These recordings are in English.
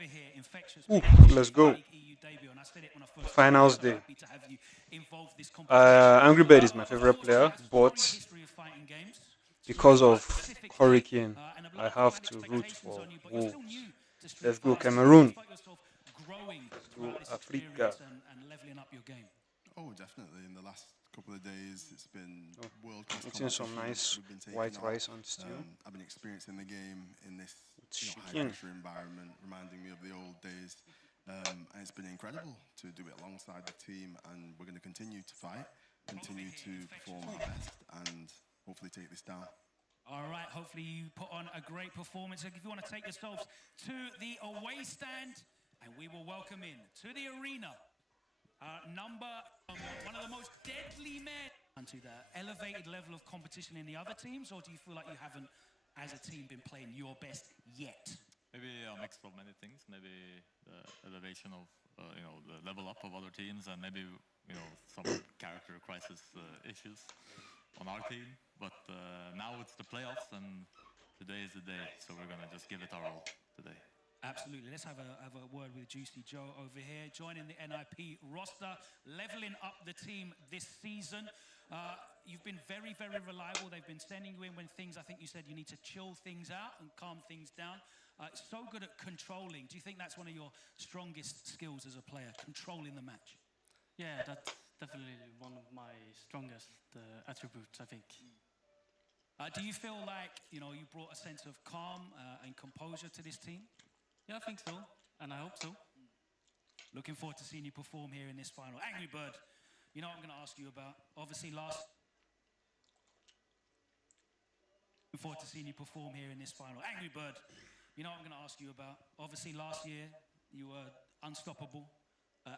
over here, infectious. Ooh, let's go. EU debut, and I said it when I first Finals so day. happy to have you involved this competition. Angry Bird is my Of favorite course, we player, have a but storied history of fighting games. because of Specifically, Hurricane, and a I lot of people have had to root expectations for on you, but you're still Wolves. new to Street Let's go Fighter. So how do you Cameroon. find yourself growing Let's go throughout this Africa. experience and leveling up your game? Oh, definitely. In the last couple of days, it's been Oh, world-class eating some competitions nice we've been white taking on. rice and stew I've been experiencing the game in this with chicken. high-pressure environment, reminding me of the old days. And it's been incredible to do it alongside the team, and we're going to continue to fight, continue to perform our best, and hopefully take this down. All right, hopefully you put on a great performance. If you want to take yourselves to the away stand, and we will welcome in to the arena, one of the most deadly men. To the elevated level of competition in the other teams, or do you feel like you haven't, as a team, been playing your best yet? Maybe a mix of many things. Maybe the elevation of, the level up of other teams, and maybe, some character crisis issues on our team. But now it's the playoffs, and today is the day. So we're gonna just give it our all today. Absolutely. Let's have a word with Juicy Joe over here, joining the NIP roster, leveling up the team this season. You've been very, very reliable. They've been sending you in when things, I think you said you need to chill things out and calm things down. So good at controlling. Do you think that's one of your strongest skills as a player, controlling the match? Yeah, that's definitely one of my strongest attributes, I think. Do you feel like, you brought a sense of calm and composure to this team? Yeah, I think so, and I hope so. Looking forward to seeing you perform here in this final. Angry Bird, you know what I'm going to ask you about. Obviously, looking forward to seeing you perform here in this final. Angry Bird, you know what I'm going to ask you about. Obviously, last year, you were unstoppable,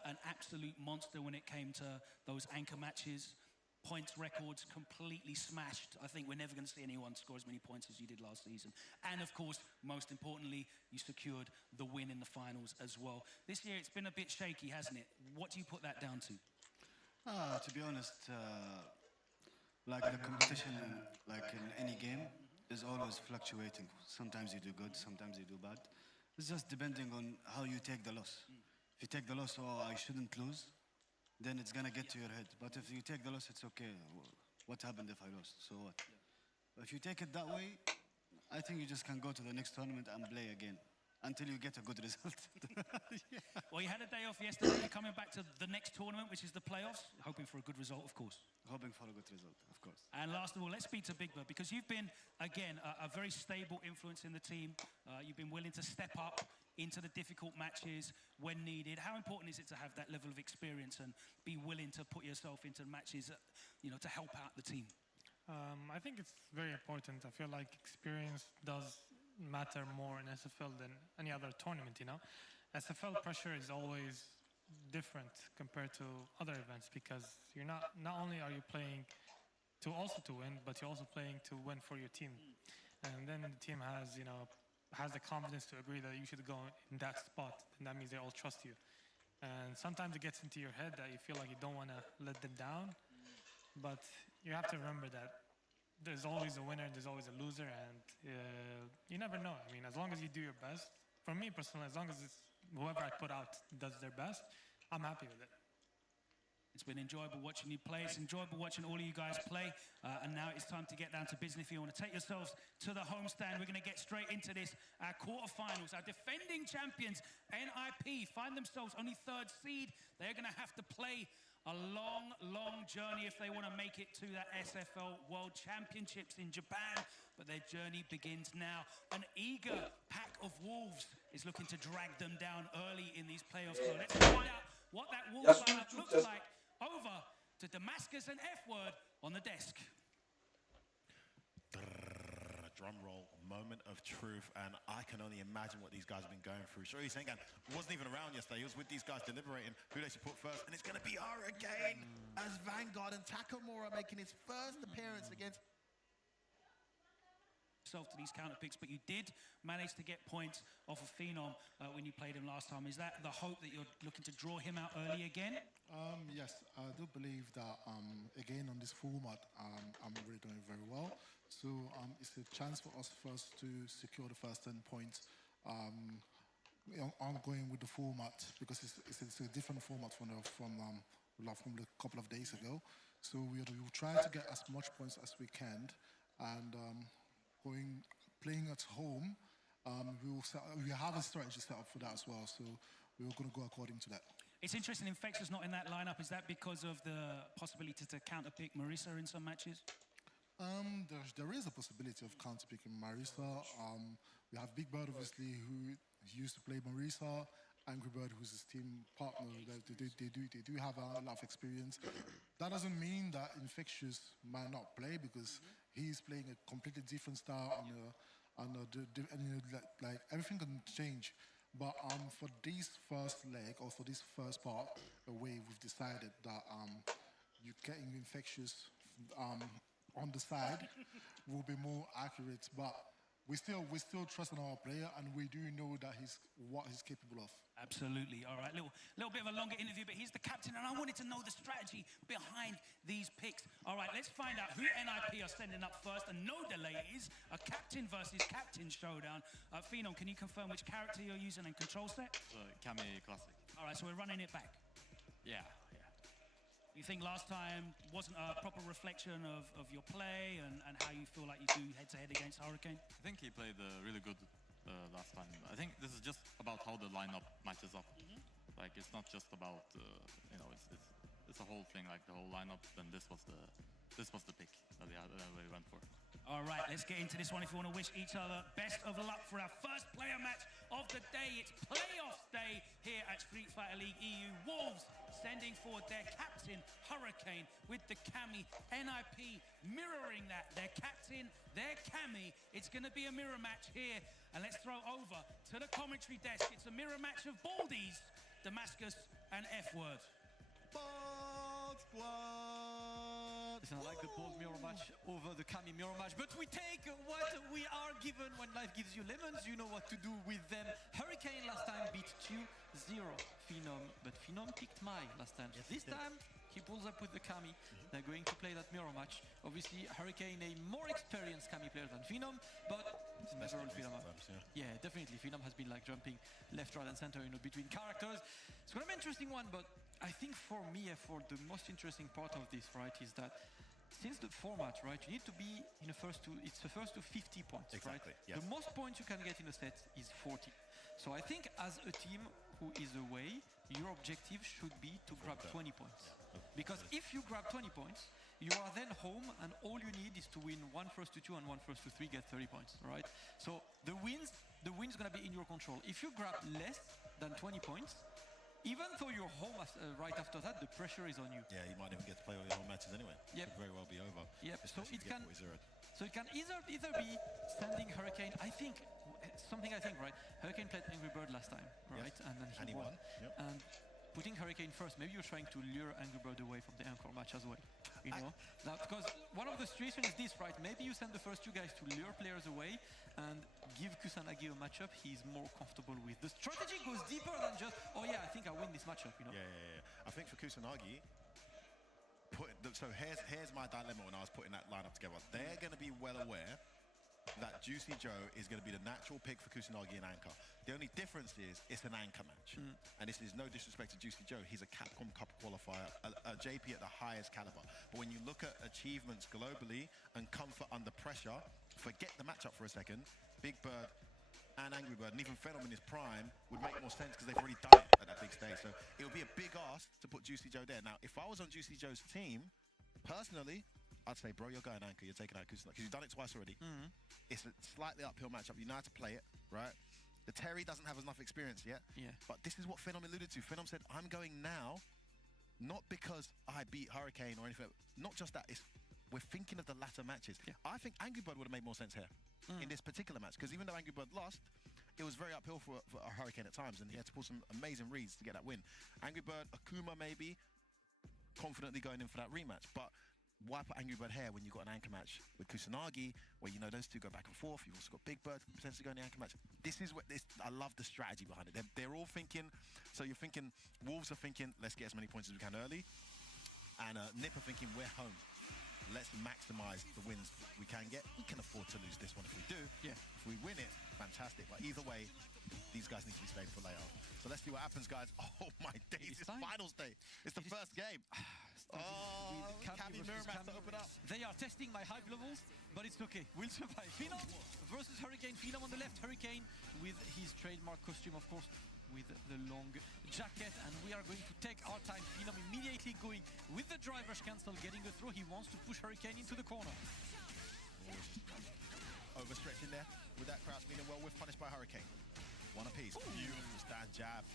an absolute monster when it came to those anchor matches. Points records completely smashed. I think we're never going to see anyone score as many points as you did last season. And of course, most importantly, you secured the win in the finals as well. This year, it's been a bit shaky, hasn't it? What do you put that down to? To be honest, like the competition, like in any game, is always fluctuating. Sometimes you do good, sometimes you do bad. It's just depending on how you take the loss. If you take the loss, oh, I shouldn't lose, then it's gonna get to your head. But if you take the loss, it's okay. What happened if I lost? So what? But if you take it that way, I think you just can go to the next tournament and play again until you get a good result. Yeah. Well, you had a day off yesterday. You're coming back to the next tournament, which is the playoffs, hoping for a good result, of course. Hoping for a good result, of course. And last of all, let's speak to Big Bird, because you've been, again, a very stable influence in the team. You've been willing to step up into the difficult matches when needed. How important is it to have that level of experience and be willing to put yourself into matches, to help out the team? I think it's very important. I feel like experience does matter more in SFL than any other tournament, SFL pressure is always different compared to other events, because you're not only are you playing to win, but you're also playing to win for your team. And then the team has the confidence to agree that you should go in that spot, and that means they all trust you. And sometimes it gets into your head that you feel like you don't want to let them down, but you have to remember that there's always a winner and there's always a loser, and you never know. I mean, as long as you do your best, for me personally, as long as it's whoever I put out does their best, I'm happy with it. It's been enjoyable watching you play. It's enjoyable watching all of you guys play. And now it's time to get down to business. If you want to take yourselves to the homestand, we're going to get straight into this. Our quarterfinals, our defending champions, NIP, find themselves only third seed. They're going to have to play a long, long journey if they want to make it to the SFL World Championships in Japan. But their journey begins now. An eager pack of wolves is looking to drag them down early in these playoffs. So let's find out what that wolf lineup looks like. Over to Damascus and F-Word on the desk. Drum roll, moment of truth, and I can only imagine what these guys have been going through. Shoei Sengan wasn't even around yesterday. He was with these guys deliberating who they should put first, and it's going to be her again as Vanguard, and Takamura making his first appearance against To these counter picks, but you did manage to get points off of Phenom when you played him last time. Is that the hope that you're looking to draw him out early again? Yes, I do believe that again on this format, I'm really doing very well. So it's a chance for us first to secure the first 10 points aren't going with the format because it's a different format from a couple of days ago. So we'll try to get as much points as we can, and playing at home. We have a strategy set up for that as well. So we're going to go according to that. It's interesting, Infectious not in that lineup. Is that because of the possibility to counterpick Marisa in some matches? There is a possibility of counterpicking Marisa. We have Big Bird, obviously, who used to play Marisa. Angry Bird, who's his team partner. They do have a lot of experience. That doesn't mean that Infectious might not play because he's playing a completely different style and like everything can change. But for this first leg or for this first part away, we've decided that you getting Infectious on the side will be more accurate. But we still trust in our player, and we do know that what he's capable of. Absolutely. All right, little bit of a longer interview, but he's the captain, and I wanted to know the strategy behind these picks. All right, let's find out who NIP are sending up first, and no delay, it is a captain versus captain showdown. Phenom, can you confirm which character you're using and control set? Kami Classic. All right, so we're running it back. Yeah. You think last time wasn't a proper reflection of your play and how you feel like you do head-to-head against Hurricane? I think he played really good last time. I think this is just about how the lineup matches up. Like, it's not just about, it's a whole thing, like the whole lineup, then this was the pick that we went for. All right, let's get into this one. If you want to wish each other best of luck for our first player match of the day. It's playoffs day here at Street Fighter League EU. Wolves sending forward their captain, Hurricane, with the Kami. NIP mirroring that. Their captain, their Kami. It's going to be a mirror match here. And let's throw over to the commentary desk. It's a mirror match of Baldies, Damascus, and F-Word. Listen, I like the bold mirror match over the Kami mirror match, but we take what we are given when life gives you lemons. You know what to do with them. Hurricane last time beat 2-0 Phenom, but Phenom picked Mai last time. Yes, this time he pulls up with the Kami. They're going to play that mirror match. Obviously, Hurricane a more experienced Kami player than Phenom, but overall Phenom. Yeah, definitely. Phenom has been like jumping left, right, and center, between characters. It's gonna be an interesting one, but I think for me, for the most interesting part of this, right, is that since the format, right, you need to be in the first two, it's the first to 50 points, exactly, right? yes. The most points you can get in a set is 40. So I think as a team who is away, your objective should be to grab 20 points. Yeah. Because if you grab 20 points, you are then home, and all you need is to win 1 first to 2 and 1 first to 3, get 30 points, right? So the win's gonna be in your control. If you grab less than 20 points, even though you're home right after that, the pressure is on you. Yeah, you might even get to play all your home matches anyway. Yep. Could very well be over. Yep. So it can either be sending Hurricane. I think right. Hurricane played Angry Bird last time, right? Yes. And then he won. Yep. And putting Hurricane first, maybe you're trying to lure Angry Bird away from the Encore match as well. Now, because one of the situations is this, right? Maybe you send the first two guys to lure players away and give Kusanagi a matchup he's more comfortable with. The strategy goes deeper than just, oh yeah, I think I win this matchup, Yeah. I think for Kusanagi, so here's my dilemma when I was putting that lineup together. They're going to be well aware that Juicy Joe is going to be the natural pick for Kusanagi and Anchor. The only difference is it's an Anchor match. And this is no disrespect to Juicy Joe. He's a Capcom Cup qualifier, a JP at the highest caliber. But when you look at achievements globally and comfort under pressure, forget the matchup for a second, Big Bird and Angry Bird, and even Phenom in his prime, would make more sense because they've already done it at that big stage. So it would be a big ask to put Juicy Joe there. Now, if I was on Juicy Joe's team, personally, I'd say, bro, you're going Anchor, you're taking out Kusanagi, because you've done it twice already. It's a slightly uphill matchup. You know how to play it, right? The Terry doesn't have enough experience yet. Yeah. But this is what Phenom alluded to. Phenom said, I'm going now, not because I beat Hurricane or anything. Not just that. We're thinking of the latter matches. Yeah. I think Angry Bird would have made more sense here in this particular match, because even though Angry Bird lost, it was very uphill for a Hurricane at times, and he had to pull some amazing reads to get that win. Angry Bird, Akuma maybe, confidently going in for that rematch. But why put Angry Bird here when you've got an anchor match with Kusanagi, where those two go back and forth? You've also got Big Bird potentially going in the anchor match. I love the strategy behind it. They're all thinking, so you're thinking, Wolves are thinking, let's get as many points as we can early, and Nip are thinking, we're home. let's maximize the wins we can get. We can afford to lose this one if we do. Yeah. If we win it, fantastic. But either way, these guys need to be saved for later. So let's see what happens, guys. Oh my days, it's finals day. It's the first game. Oh, Cami Miramax to open up. They are testing my hype levels, but it's okay. We'll survive. Phenom versus Hurricane. Phenom on the left. Hurricane with his trademark costume, of course, with the long jacket. And we are going to take our time. Phenom immediately going with the driver's cancel, getting a throw. He wants to push Hurricane into the corner. Overstretching there with that crouch medium. Well, we're punished by Hurricane. One apiece. Beautiful stand jab.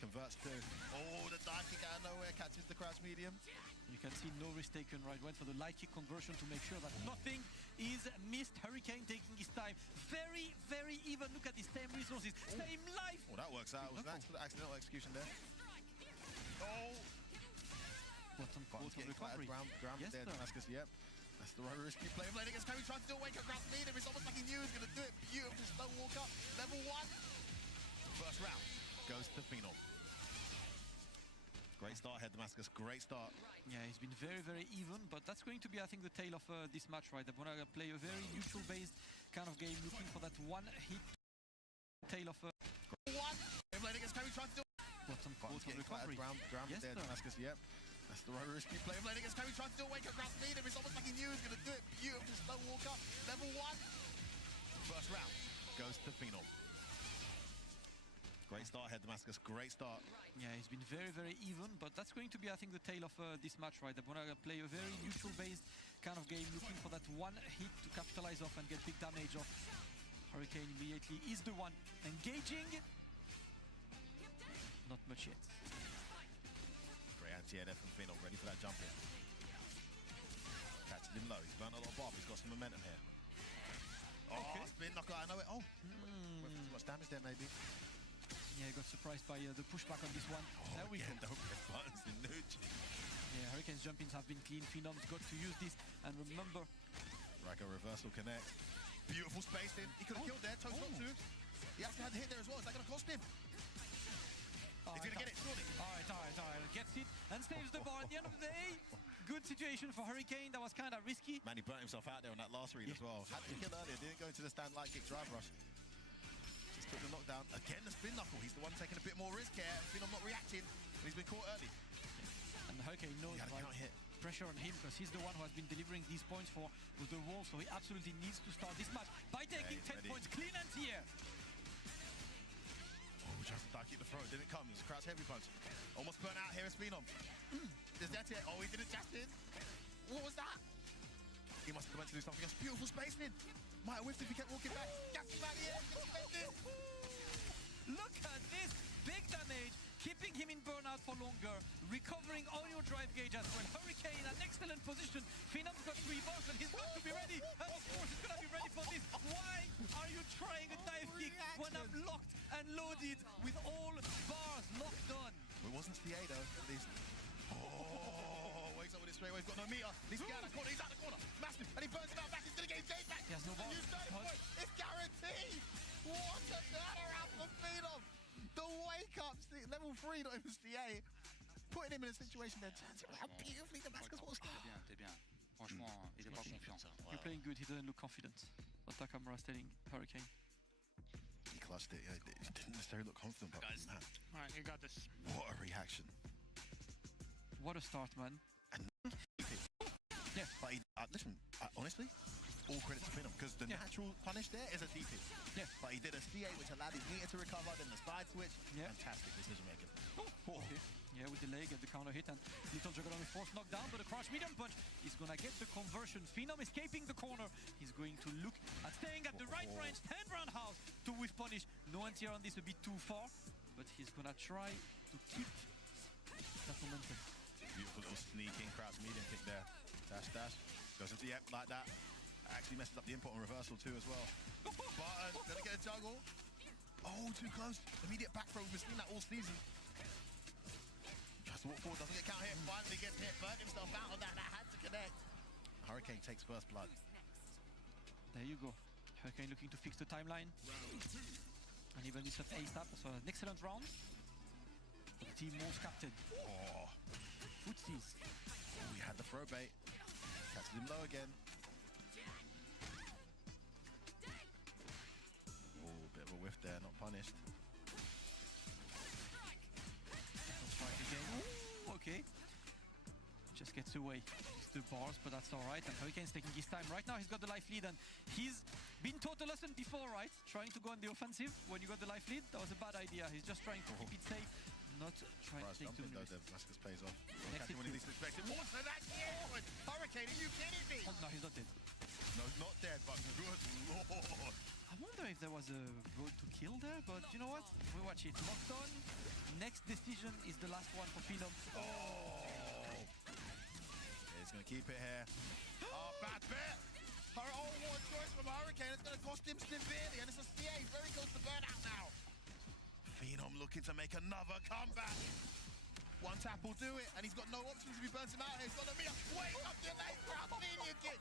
Converts to, the dive kick out of nowhere, catches the crouch medium. You can see no risk taken, right? Went for the light kick conversion to make sure that nothing is missed. Hurricane taking his time. Very, very even. Look at the same resources, same life. Oh, that works out. It was an accidental execution there. Oh! Bottom recovery. Ground Yes, there, sir. Damascus, yep. That's the right risky play. Playing against Curry, trying to do a wake up crouch medium. It's almost like he knew he was going to do it. Beautiful slow walk up. Level 1. First round goes to Phenom. Great start here, Damascus. Great start. Yeah, he's been very, very even, but that's going to be, I think, the tail of this match, right? They want to play a very neutral-based kind of game, looking for that one hit. Tail of Playing against Curry, trying to do bottom recovery. Ground Yes, there, sir. Damascus, yep. That's the right risky play. Playing against Curry, trying to do a wake up crouch medium. It's almost like he knew he was going to do it. Beautiful slow walk up. Level 1. First round goes to Phenom. Great start here, Damascus. Great start. Yeah, he's been very, very even, but that's going to be, I think, the tail of this match, right? They want to play a very neutral-based kind of game, looking for that one hit to capitalize off and get big damage off. Hurricane immediately is the one engaging. Not much yet. Great anti-NF from Phenom, ready for that jump in. Catches him low. He's burnt a lot of barb. He's got some momentum here. Oh, spin knockout. I know it. Oh, went for too much damage there, maybe. Yeah, got surprised by the pushback on this one. There we go. Don't press buttons in Nuge. Yeah, Hurricane's jump-ins have been clean. Phenom's got to use this. And remember... Raga reversal connect. Beautiful space in. He could have killed there. Chose not to. He actually had the hit there as well. Is that going to cost him? He's going to get it, surely. All right. Gets it and saves the bar at the end of the day. Good situation for Hurricane. That was kind of risky. Man, he burnt himself out there on that last read as well. Had to kill earlier. Didn't go into the stand light kick drive rush. Just took the knockdown. Again, the spin knuckle. He's the one taking a bit more risk here. Phenom not reacting. And he's been caught early. And Hurricane knows pressure on him because he's the one who has been delivering these points for the wall. So he absolutely needs to start this match by taking 10 points clean and here. Oh, just to keep the throw. Didn't come. It was a crouch heavy punch. Almost burnt out here as Phenom. Is that it? Oh, he did it just in. What was that? He must have meant to do something else. Beautiful space in. Might have whiffed if he kept walking back. Gets back here. Look at this. Big damage. Keeping him in burnout for longer. Recovering on your drive gauge as well. Hurricane, an excellent position. Phenom's got 3 bars, but he's got to be ready. And of course, he's going to be ready for this. Why are you trying a dive kick when I'm locked and loaded with all bars locked on? It wasn't CA though, at least. Oh, wakes up with it straight away. He's got no meter. He's out the corner. He's out the corner. Massive. And he burns him out back. He's going to get his game back. He has no bars. It's guaranteed. What a turnaround for Phenom. The wake up, level 3, not even CA. Putting him in a situation that turns around beautifully. Damascus was T'es bien. Franchement, il est pas confiant. You're playing good. He doesn't look confident. What Takamura's telling Hurricane. He clutched it. Yeah, he didn't necessarily look confident, but man, All right, you got this. what a reaction. What a start, man. And Yeah. but listen, honestly, all credit to Phenom because the natural punish there is a DP. Yeah. But he did a CA which allowed his meter to recover, then the side switch. Yeah. Fantastic decision making. Okay. Yeah, with the leg and the counter hit and Little Juggernaut with force knockdown, but a crouch medium punch is gonna get the conversion. Phenom escaping the corner. He's going to look at staying at the right range, 10 roundhouse to whiff punish. No anti-air on this, a bit too far, but he's gonna try to keep that momentum. Beautiful little sneaking crouch medium kick there. Dash. Goes into like that. Actually messes up the input on reversal too as well. Button, gonna get a juggle. Oh, too close. Immediate back throw. We've seen that all season. Tries to walk forward, doesn't get count hit. Finally gets hit, burnt himself out on that. That had to connect. Hurricane takes first blood. There you go. Hurricane looking to fix the timeline. And even this up ASAP. So an excellent round. The team most captain. Oh, Footsies. we had the throw bait. Catches Forces him low again. Oh, bit of a whiff there, not punished. Strike again. Ooh, okay. Just gets away. It's the bars, but that's all right. And Hurricane's taking his time. Right now, he's got the life lead, and he's been taught a lesson before, right? Trying to go on the offensive when you got the life lead. That was a bad idea. He's just trying to keep it safe, not trying to take too many risks. Damascus pays off. Next When he least expects it. Water, that's it! Hurricane, are you kidding me? Oh, no, he's not dead. No, not dead, but good lord. I wonder if there was a road to kill there, but you know what? We watch it. Locked on. Next decision is the last one for Phenom. Oh! He's going to keep it here. Oh, bad bet. Oh, what a choice from Hurricane. It's going to cost him severely, and it's a CA. Very close to burnout now. Phenom looking to make another comeback. One tap will do it, and he's got no options if he burns him out here. He's got to be a wake up delay for a senior kick.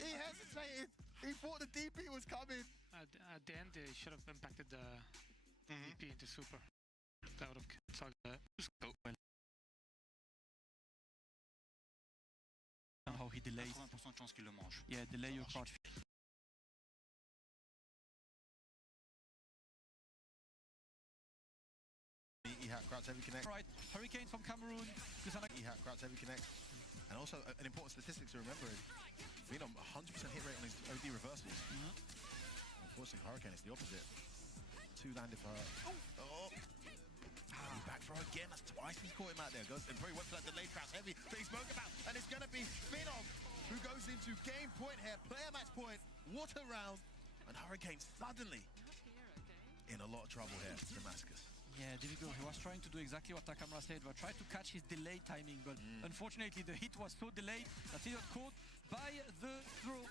He hesitated. He thought the DP was coming. At the end, they should have impacted the DP into super. That would have killed well. How he delays. 80% de chance qu'il le mange. Yeah, delay your crouch. E-hat, crouch heavy connect. Right, Hurricane from Cameroon. E-hat, crouch heavy connect. And also, an important statistic to remember is Phenom, 100% hit rate on his OD reversals. Unfortunately, Hurricane is the opposite. Two landed for her. Oh! He's back for her again. That's twice he's caught him out there. Goes and probably went for that delayed crouch heavy that he spoke about. And it's going to be Phenom who goes into game point here. Player match point. What a round. And Hurricane suddenly in a lot of trouble here. Damascus. Yeah, difficult. He was trying to do exactly what Takamura said, but tried to catch his delay timing. But unfortunately, the hit was so delayed that he got caught by the throw.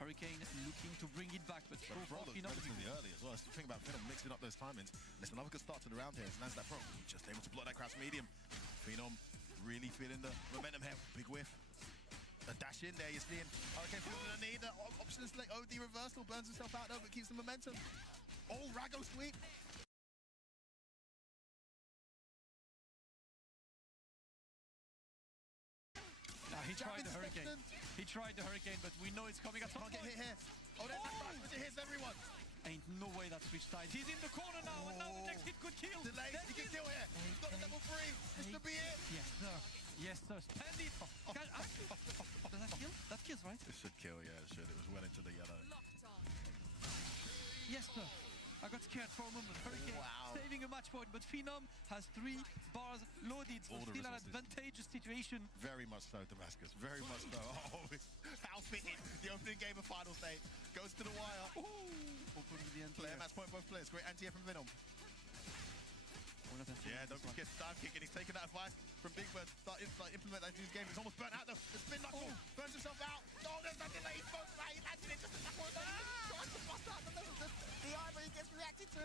Hurricane looking to bring it back, but so far Phenom relatively early as well. The thing about Phenom mixing up those timings. It's another good start to the round here. Lands that front, just able to block that crouch medium. Phenom really feeling the momentum here. Big whiff. A dash in there, you're seeing Hurricane feeling the need. Options like OD reversal, burns himself out though, but keeps the momentum. Oh, Rago sweep. He tried the Hurricane. He tried the Hurricane, but we know it's coming at some point. Can't get hit here. Oh, there's that crash, but it hits everyone. Ain't no way that switch sides. He's in the corner now, and now the next hit could kill. Delay, he can kill here. He's got a level 3. This could be it. Yes, sir. Yes, sir. Spend it. Does that kill? That kills, right? It should kill, yeah, it should. It was well into the yellow. Yes, sir. I got scared for a moment. Hurricane saving a match point, but Phenom has 3 bars loaded, so still an advantageous situation. Very much so, Damascus. Very much so. Oh, how fitting. The opening game of finals day goes to the wire. Opening the anti-air. Player match point both players. Great anti-air from Phenom. Yeah, don't forget the dive kick, and he's taking that advice from Big Bird. Start implement that into his game. He's almost burnt out though. The spin knuckle burns himself out. Oh, there's that delay. He's both right. He landed it just as that was. Tries to bust out the eye, but he gets reacted to.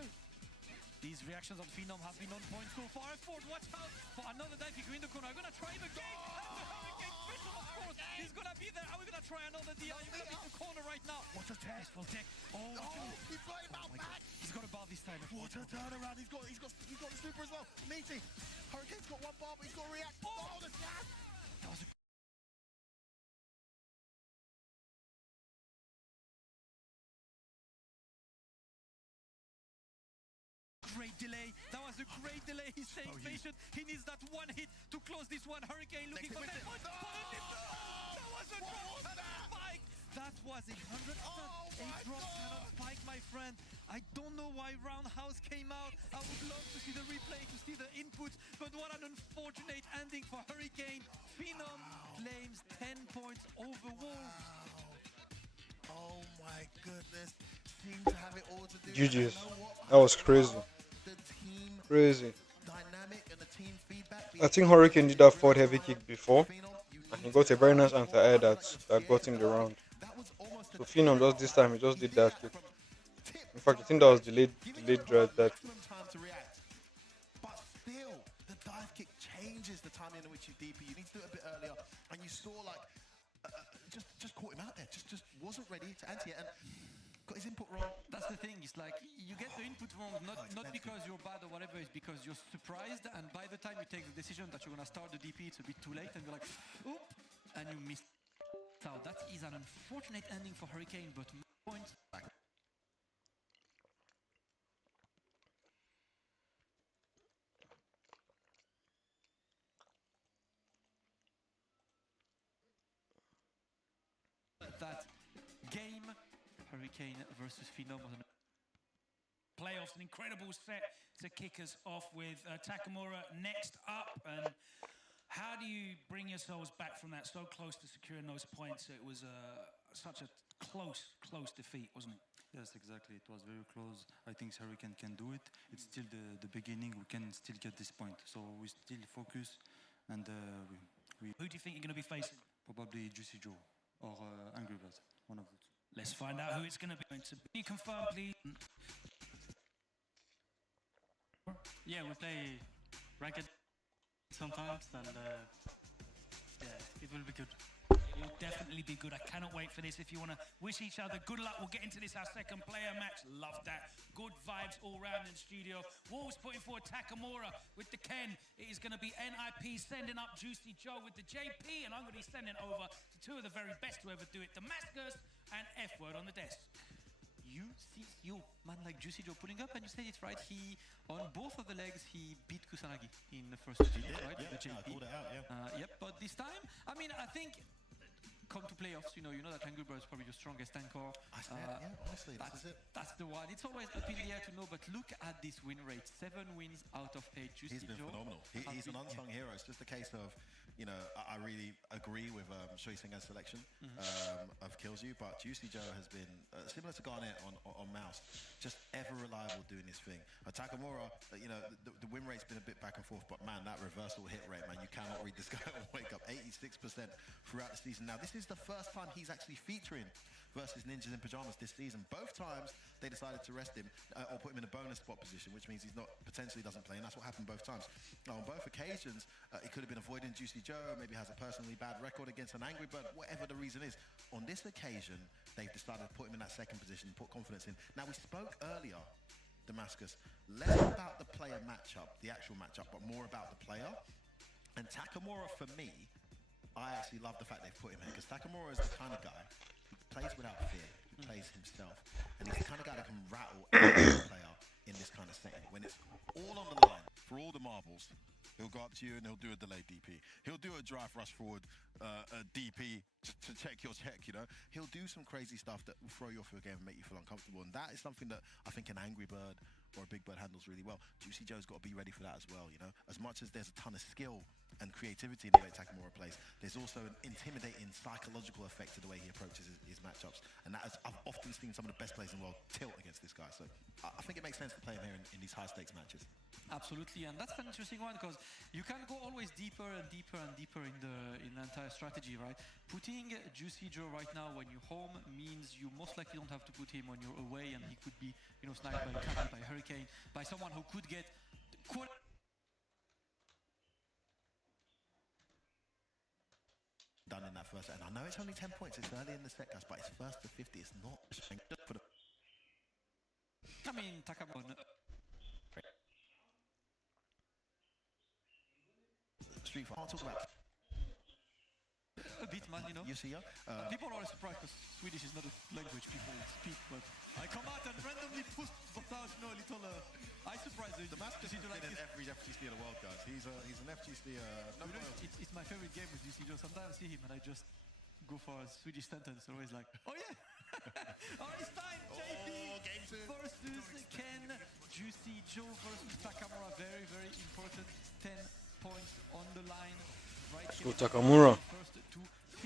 These reactions on Phenom have been on point so far. Ford, watch out for another dive kick in the corner. I'm gonna try him again. And the Hurricane special, of course. He's gonna be there. Are we gonna try another DI? He's gonna be in the corner right now. What a tech. Full tech. Oh, he's got him out back. He's got a bar this time. What a turnaround. He's got the super as well. Meaty. Hurricane's got 1 bar, but he's got to react. Oh, the slash. That was a great delay. That was a great delay. He's staying patient. He needs that one hit to close this one. Hurricane looking for that one. That was a drop spike. That was a 100% a drop cannon spike, my friend. I don't know why Roundhouse came out. I would love to see the replay, to see the input, but what an unfortunate ending for Hurricane. Phenom claims 10 points over Wolves. Oh my goodness. Seemed to have it all to do. GG's. That was crazy. Crazy. Dynamic and the team feedback. I think Hurricane did that forward heavy kick before, and he got a very nice anti-air that got him the round. So Phenom just this time, he just did that kick. In fact, I think that was delayed drive that kick. But still, the dive kick changes the timing in which you DP. You need to do it a bit earlier, and you saw like just caught him out there. Just wasn't ready to anti it, and got his input wrong. That's the thing. It's like you get the input wrong, not because you're bad or whatever. It's because you're surprised, and by the time you take the decision that you're gonna start the DP, it's a bit too late, and you're like, oop, and you miss out. That is an unfortunate ending for Hurricane, but points. That game, Hurricane versus Phenom was an playoffs, an incredible set to kick us off with. Takamura next up. And how do you bring yourselves back from that, so close to securing those points? It was such a close defeat, wasn't it? Yes, exactly. It was very close. I think Hurricane can do it. It's still the beginning. We can still get this point. So we still focus. And we Who do you think you're going to be facing? Probably Juicy Joe or Angry Birds, one of the two. Let's find out who it's going to be. Can you confirm, please? Yeah, we play ranked sometimes, and yeah, it will be good. It will definitely be good. I cannot wait for this. If you want to wish each other good luck, we'll get into this, our second player match. Love that. Good vibes all round in the studio. Wolves putting forward Takamura with the Ken. It is going to be NIP sending up Juicy Joe with the JP, and I'm going to be sending over to two of the very best to ever do it, Damascus and F-Word on the desk. You see, man like Juicy Joe pulling up, and you said it right. He, on both of the legs, he beat Kusanagi in the first split, right? Yeah, the JP. I called it out, yeah. Yep, but this time, I mean, I think, come to playoffs, you know that Angry Bird is probably the strongest anchor. Yeah, honestly, this is it. That's the one. It's always up in the air to know, but look at this win rate. 7 wins out of 8. Juicy He's been Joe phenomenal. He's an unsung hero. It's just a case of, I really agree with Shui Singer's selection of Kills You, but Juicy Joe has been similar to Garnett on Mouse, just ever reliable doing his thing. Takamura, the win rate's been a bit back and forth, but man, that reversal hit rate, man, you cannot read this guy on wake up. 86% throughout the season. Now, this is the first time he's actually featuring versus Ninjas in Pajamas this season. Both times they decided to rest him or put him in a bonus spot position, which means he's potentially doesn't play, and that's what happened both times. Now, on both occasions, it could have been avoiding Juicy Joe, maybe has a personally bad record against an Angry Bird, whatever the reason is. On this occasion, they've decided to put him in that second position, put confidence in. Now, we spoke earlier, Damascus, less about the player matchup, the actual matchup, but more about the player. And Takamura, for me, I actually love the fact they've put him here, because Takamura is the kind of guy who plays without fear, who plays himself, and he's the kind of guy that can rattle any player in this kind of setting. When it's all on the line, For all the marbles, he'll go up to you and he'll do a delayed DP. He'll do a drive rush forward, a DP to check your check, He'll do some crazy stuff that will throw you off your game and make you feel uncomfortable. And that is something that I think an Angry Bird or a Big Bird handles really well. Juicy Joe's got to be ready for that as well, As much as there's a ton of skill and creativity in the way Takamura plays, there's also an intimidating psychological effect to the way he approaches his matchups. And that is, I've often seen some of the best players in the world tilt against this guy. So I think it makes sense to play him here in these high-stakes matches. Absolutely, and that's an interesting one because you can go always deeper and deeper and deeper in the entire strategy, right? Putting Juicy Joe right now when you're home means you most likely don't have to put him when you're away, and he could be, sniped by Kami, by Hurricane, by someone who could get done in that first set. And I know it's only 10 points, it's early in the set, guys, but it's first to 50, it's not just for the... I mean, Takamura. Street Fighter. I'll talk about a bit, man, You see, people are always surprised because Swedish is not a language people speak, but I come out and randomly push without, a little... I surprise you. Damascus has been in every FGC in the world, guys. He's an FGC... it's my favorite game with Juicy Joe. Sometimes I see him and I just go for a Swedish sentence, always like, oh yeah! Alright, it's time, JP versus Ken. Juicy Joe versus Takamura. Very, very important. 10 points on the line. Right. Let's go Takamura.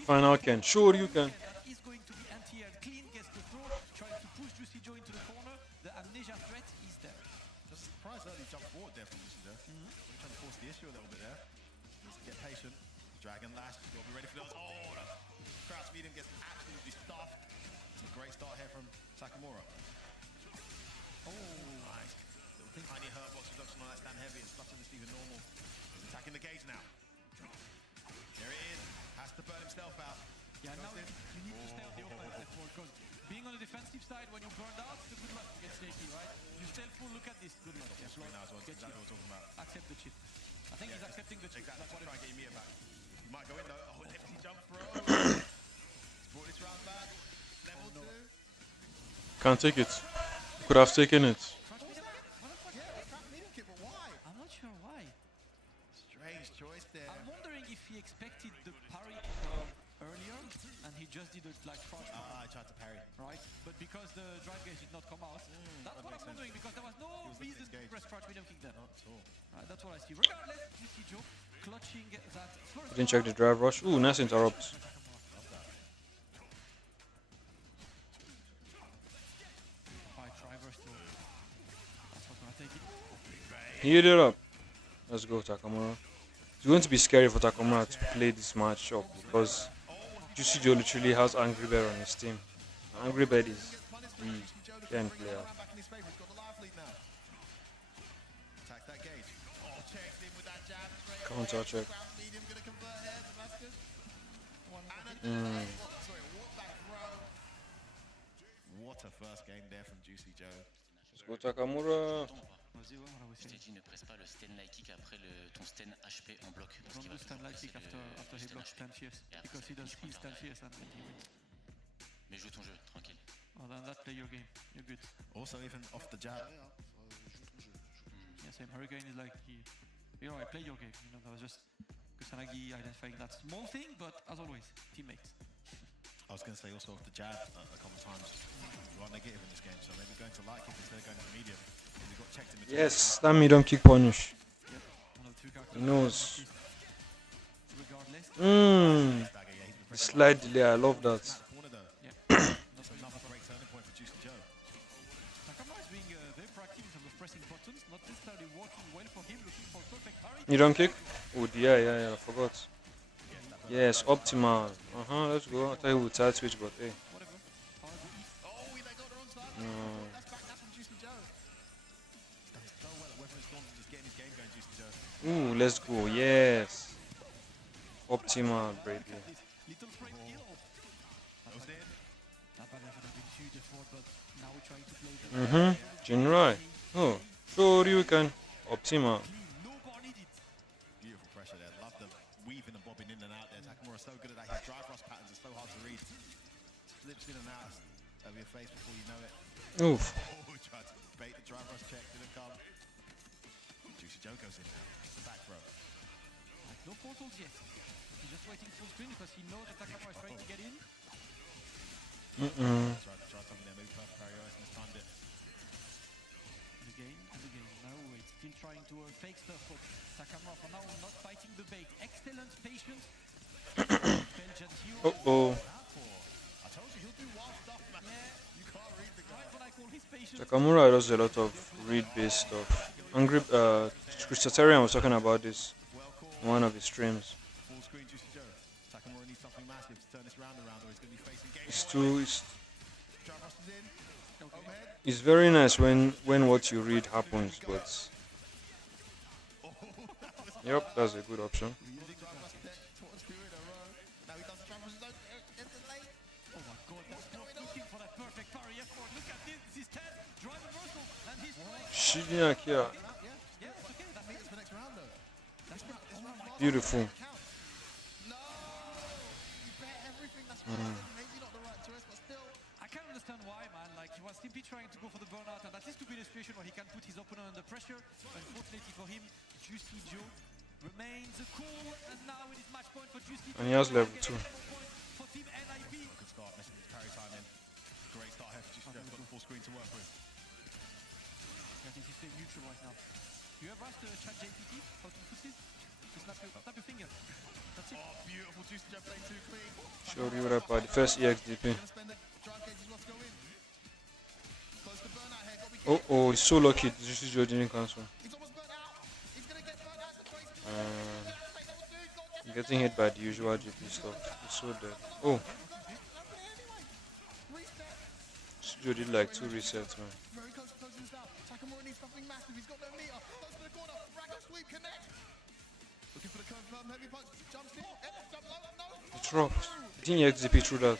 Final Ken. Sure you can. That is going to be anti-air. Clean gets the throw. Trying to push Juicy Joe into the corner. The amnesia threat is there. Just surprised early jump forward there from Juicy Joe. Really trying to force the issue a little bit there. Just get patient. Dragon Lash. Got to be ready for those. Oh, the crouch medium gets absolutely stuffed. It's a great start here from Takamura. Oh, nice. Little tiny hurt box reduction on that stand heavy. It's nothing that's even normal. He's attacking the gauge now. There it is. Has to burn himself out. Yeah, now you need to stay on the offensive because being on the defensive side when you're burning look at this. Good luck. Full screen now as well. That's exactly what we're talking about. Accept the chip. I think he's accepting the chip. Exactly. That's what Try and get your meter back. You might go in though. Oh, lefty jump throw. Brought this round back. Level 2. Can't take it. Could have taken it. I'm not sure why. Strange choice there. I'm wondering if he expected the parry to come earlier and he just did it like crouch. I tried to parry. Right? But because the drive gauge did not come out, that's what I'm wondering because there was no reason to press crouch medium kick there. Not at all. Right, that's what I see. Regardless, you see Joe clutching that first. Didn't check the drive rush. Ooh, nice interrupt. He hit it up. Let's go, Takamura. It's going to be scary for Takamura to play this match up because Juicy Joe literally has Angry Bird on his team. Angry Bird is the game player. Counter check. What a first game there from Juicy Joe. Let's go, Takamura. Je t'ai dit, ne presse pas le stand light kick après ton stand HP en bloc. Parce qu'il va stand light kick after he blocks stand fierce because he does he stand fierce and he wins. Mais joue ton jeu, tranquille. Oh, then that play your game. You're good. Also, even off the jab. Yeah, same. Hurricane is like I play your game. You know, that was just Kusanagi identifying that small thing, but as always, teammates. I was going to say also off the jab a couple of times. You are negative in this game, so maybe going to light kick instead of going to medium. He got checked in the Yes, that medium kick punish. He knows. The slide delay, I love that. That's another great turning point for Juicy Joe. Takamura is being very proactive in terms of pressing buttons, not necessarily working well for him, looking for perfect parry. Medium kick? Oh, yeah, I forgot. Yes, optimal. Let's go. I thought he would side switch, but hey. No. Ooh, let's go. Yes. Optimal, baby. Jinrai. Oh, sure you can. Optimal. Beautiful pressure there. Love the weaving and bobbing in and out there. Takamura so good at that. His drive rush patterns are so hard to read. Slips in and out over your face before you know it. Oof. Oh, tried to bait the drive rush check. Didn't come. Juicy Joe goes in now. The back row. No portals yet. He's just waiting full screen because he knows that Takamura is trying to get in. Tried something there. Maybe perfect parry and has timed it. And again. Now it's still trying to fake stuff, but Takamura for now not fighting the bait. Excellent patience. Belgian hero. I told you he'll do wild stuff, man. Yeah. You can't read the guy. Right when I call his patience. Takamura does a lot of read-based stuff. Christatarian was talking about this in one of his streams. Full screen Juicy Joe. Takamura needs something massive to turn this round around, or he's going to be facing game. It's very nice when what you read happens, but yep, that's a good option. Shinya. Beautiful. I can't understand why, man. Like, he was simply trying to go for the burnout, and that is to be the situation where he can put his opponent under pressure. Unfortunately for him, Juicy Joe remains cool, and now it is match point for Juicy Joe. And he has level 2. For Team NIP. Good start, messing with parry time in. Great start here for Juicy Joe. Got the full screen to work with. I think he's playing neutral right now. You ever asked ChatGPT how to put this? To snap your finger. That's it. Oh, beautiful. Juicy Joe playing too clean. Showed you that by the first EXDP. Oh, he's so lucky. Juicy Joe didn't cancel. Getting hit by the usual GP stuff. He's so dead. Oh. Juicy Joe did like 2 resets, man. It dropped. Didn't XDP through that.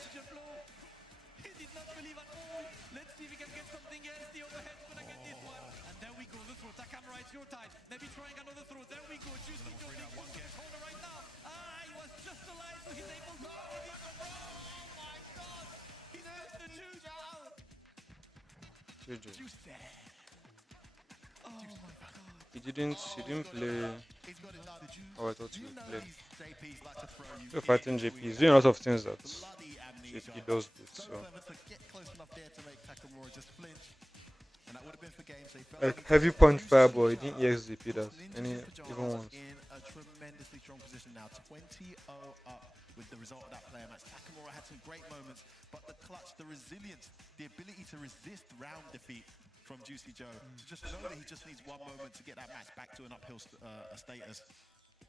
He did not believe at all. Let's see if we can get something else. The overhead's gonna get this one. And there we it's your time. Maybe trying another throw. There we go. Juicy Joe in the corner right now. He was just alive, so he's able to. Oh my God! He knows the juice out. GG. Oh my God. He didn't play. Oh, I thought he would play. You're fighting JP. He's doing a lot of things that JP does good. So, like heavy punch fireball, he didn't EX JP that any even once. In a tremendously strong position now, 20-0 up with the result of that player match. Takamura had some great moments, but the clutch, the resilience, the ability to resist round defeat from Juicy Joe, to just know that he just needs one moment to get that match back to an uphill status.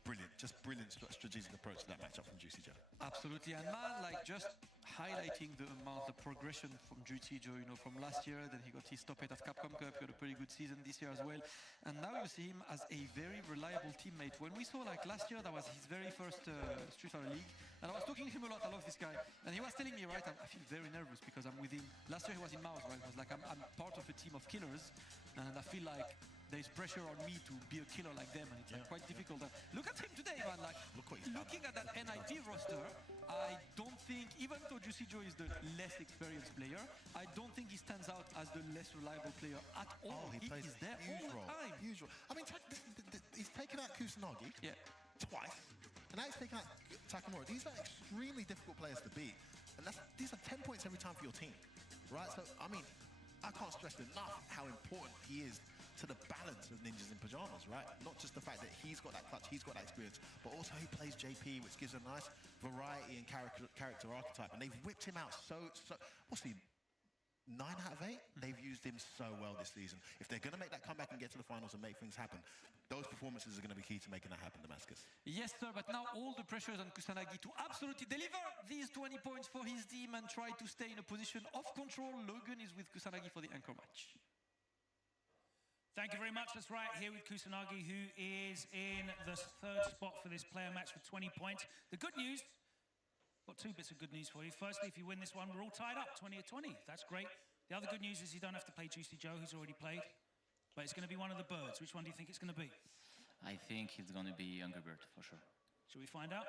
Brilliant, just brilliant strategic approach to that matchup from Juicy Joe. Absolutely, and man, like just highlighting the amount, the progression from Juicy Joe, you know, from last year, then he got his top 8 at Capcom Cup, got a pretty good season this year as well, and now you see him as a very reliable teammate. When we saw like last year, that was his very first Street Fighter League, and I was talking to him a lot, I love this guy, and he was telling me, right, I feel very nervous because I'm with him. Last year he was in Mouse, right, it was like I'm part of a team of killers, and I feel like there's pressure on me to be a killer like them, and it's like quite difficult. Look at him today, man. Like looking at that NIP roster, I don't think, even though Juicy Joe is the less experienced player, I don't think he stands out as the less reliable player at all. He plays is there huge all role. the time. Huge role. I mean, he's taken out Kusanagi twice, and now he's taken out Takamura. These are extremely difficult players to beat, and these are 10 points every time for your team, right? So, I mean, I can't stress enough how important he is to the balance of Ninjas in Pajamas, right? Not just the fact that he's got that clutch, he's got that experience, but also he plays JP, which gives a nice variety and character archetype. And they've whipped him out so what's he, 9 out of 8? They've used him so well this season. If they're going to make that comeback and get to the finals and make things happen, those performances are going to be key to making that happen, Damascus. Yes, sir, but now all the pressure is on Kusanagi to absolutely deliver these 20 points for his team and try to stay in a position of control. Logan is with Kusanagi for the anchor match. Thank you very much. That's right, here with Kusanagi, who is in the 3rd spot for this player match with 20 points. The good news, got 2 bits of good news for you. Firstly, if you win this one, we're all tied up, 20-20. That's great. The other good news is you don't have to play Juicy Joe, who's already played. But it's going to be one of the birds. Which one do you think it's going to be? I think it's going to be Angry Bird, for sure. Should we find out?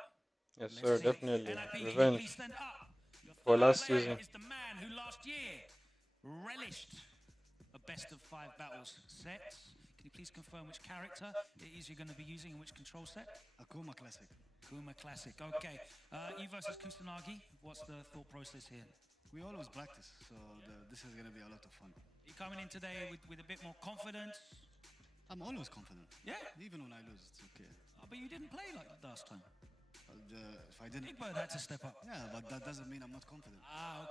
Yes, sir, definitely. NIP, Revenge stand up. for last season. Is the man who last year relished a best of 5 battles set. Can you please confirm which character it is you're going to be using in which control set? Akuma Classic. Akuma Classic, okay. You versus Kusanagi, what's the thought process here? We always practice, so this is going to be a lot of fun. You coming in today with a bit more confidence? I'm always confident. Yeah? Even when I lose, it's okay. Oh, but you didn't play like last time. If I didn't... Big Bird had to step up. Yeah, but that doesn't mean I'm not confident.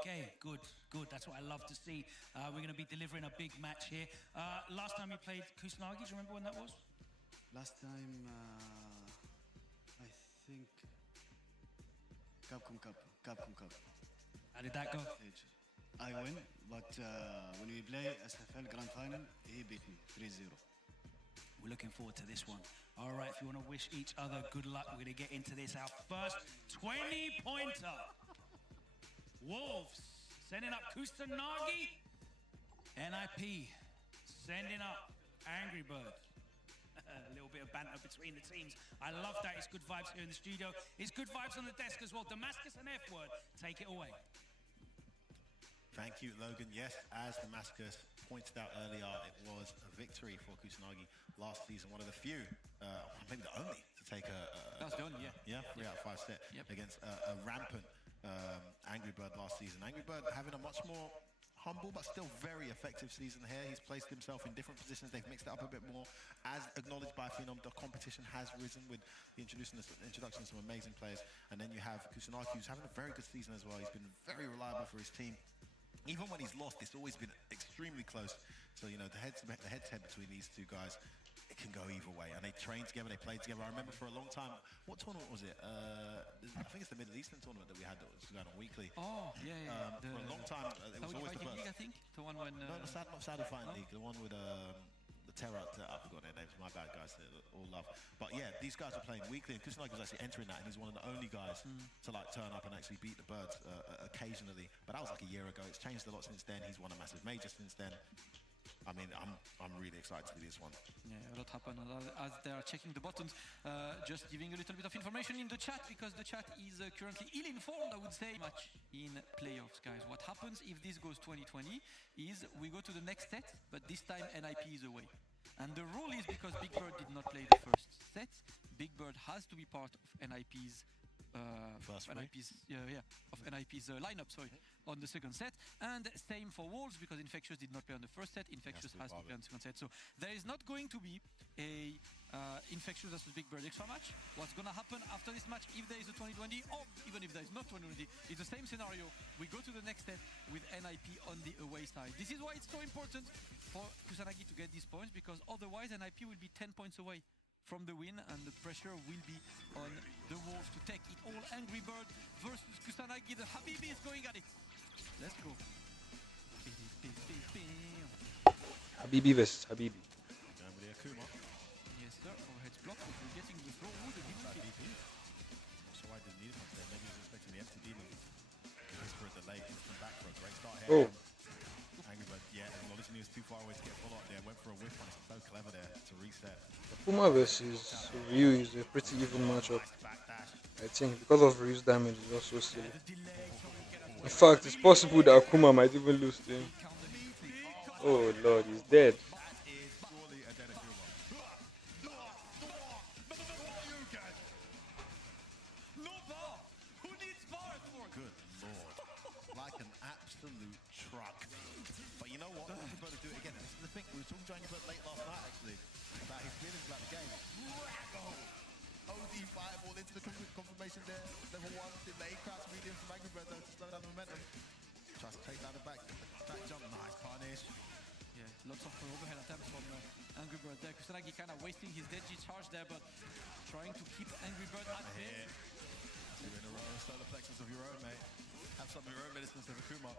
Okay, good. That's what I love to see. We're going to be delivering a big match here. Last time you played Kusanagi, do you remember when that was? Last time, I think Capcom Cup. How did that go? I win, but when we play SFL Grand Final, he beat me 3-0. We're looking forward to this one. All right, if you want to wish each other good luck, we're going to get into this. Our first 20-pointer. Wolves sending up Kusanagi. NIP sending up Angry Bird. A little bit of banter between the teams. I love that. It's good vibes here in the studio. It's good vibes on the desk as well. Damascus and F-Word, take it away. Thank you, Logan. Yes, as Damascus pointed out earlier, it was a victory for Kusanagi last season. One of the few, maybe the only, to take That's the only, yeah, 3 out of 5 set against a rampant Angry Bird last season. Angry Bird having a much more humble but still very effective season here. He's placed himself in different positions. They've mixed it up a bit more. As acknowledged by Phenom, the competition has risen with the introduction of some amazing players. And then you have Kusanagi, who's having a very good season as well. He's been very reliable for his team. Even when he's lost, it's always been extremely close. So, you know, the head-to-head between these 2 guys, it can go either way. And they train together, they play together. I remember for a long time, what tournament was it? I think it's the Middle Eastern tournament that we had that was going on weekly. Oh, yeah. For a long time, it was always the first. League, I think? The one when... No, not Saudi Fighting League. The one with the Terror. I forgot their names. My bad, guys. All love. But yeah, these guys are playing weekly, and Kusanagi was actually entering that, and he's one of the only guys to like turn up and actually beat the Birds occasionally. But that was like a year ago. It's changed a lot since then. He's won a massive major since then. I mean, I'm really excited to see this one. Yeah, a lot happened as they are checking the buttons. Just giving a little bit of information in the chat because the chat is currently ill-informed, I would say. Much in playoffs, guys. What happens if this goes 2020 is we go to the next set, but this time NIP is away. And the rule is because Big Bird did not play the first set, Big Bird has to be part of NIP's NIP's lineup, sorry, on the second set. And same for Wolves because Infectious did not play on the first set. Infectious has to play on the second set. So there is not going to be a Infectious versus Big Bird extra match. What's going to happen after this match, if there is a 2020 or even if there is not 2020, it's the same scenario. We go to the next set with NIP on the away side. This is why it's so important for Kusanagi to get these points because otherwise NIP will be 10 points away from the win, and the pressure will be on the Wolves to take it all. Angry Bird versus Kusanagi. The Habibi is going at it. Let's go. Habibi versus Habibi. Yes, sir. Overhead's blocked, but we're getting the throw. Ooh, the demon kick. So I didn't need him there. Maybe he was expecting the empty demon. Whisper at the late, come back for a great start here. Angry Bird, yeah, acknowledging he was too far away to get a follow-up there. Went for a whiff on it. So clever there to reset. Puma versus Ryu is a pretty even matchup. I think because of Ryu's damage is also silly. In fact, it's possible that Akuma might even lose to him. Oh lord, he's dead. Good lord. Like an absolute truck. But you know what? Angry Bird will do it again. This is the thing. We were talking to Angry Bird late last night actually about his feelings about the game. OD fireball into the confirmation there. Level 1, delay crash medium from Angry Bird though to slow down the momentum. Tries to take down the back jump. Nice punish. Yeah, lots of overhead attempts from Angry Bird there. Kusanagi kind of wasting his Deji charge there, but trying to keep Angry Bird at bay. Two in a row, solar plexus of your own, mate. Have some of your own medicine to Akuma.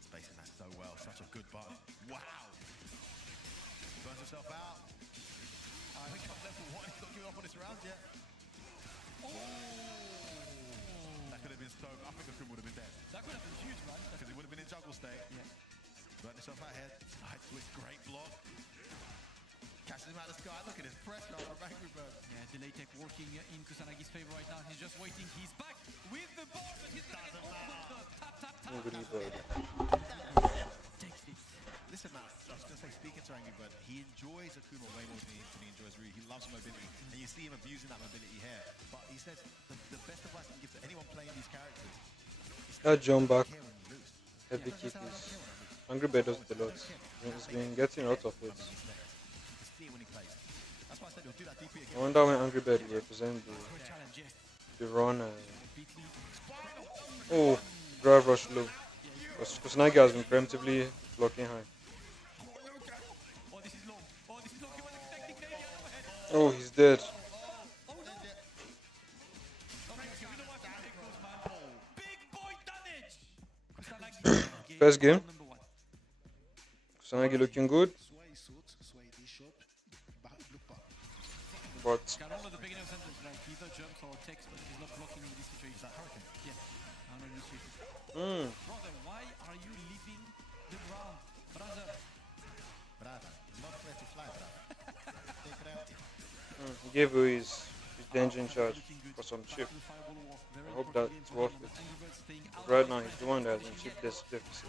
Spacing that so well, such a good button. Wow! Burns himself out. I think I'm level 1, he's not giving up on this round yet. Oh! That could have been so, I think Akuma would have been dead. That could have been huge, man. Because he would have been in juggle state. Yeah. Burnt himself out here. Side switch, great block. Catches him out of the sky. Look at his pressure on Angry Bird. Yeah, delay tech working in Kusanagi's favor right now. He's just waiting. He's back with the ball, but he's gonna get off with the tap. Angry Bird. Takes it. Listen, Matt, I was going to say, speaking to Angry Bird, he enjoys Akuma way more than he enjoys Ryu. He loves mobility, and you see him abusing that mobility here. But he says the best advice he can give to anyone playing these characters is That jump back care when you lose. heavy kick is Angry Bird does it a lot. He's been getting a lot of it. It's fear when he plays. That's why I said he'll do that DP again. I wonder when Angry Bird will represent the run. Oh, drive rush low. Kusanagi has been preemptively blocking high. Oh, he's dead. First game. Kusanagi looking good. But Carol at the beginning of the sentence, like either jumps or text, but he's not blocking in this situation. Is that Hurricane? Yeah. Brother, why are you leaving the ground? Brother. Not afraid to fly, brother. Take it out. he gave away his danger in charge for some chip. I hope that's worth it. But right now, he's the one that has been chip deficit.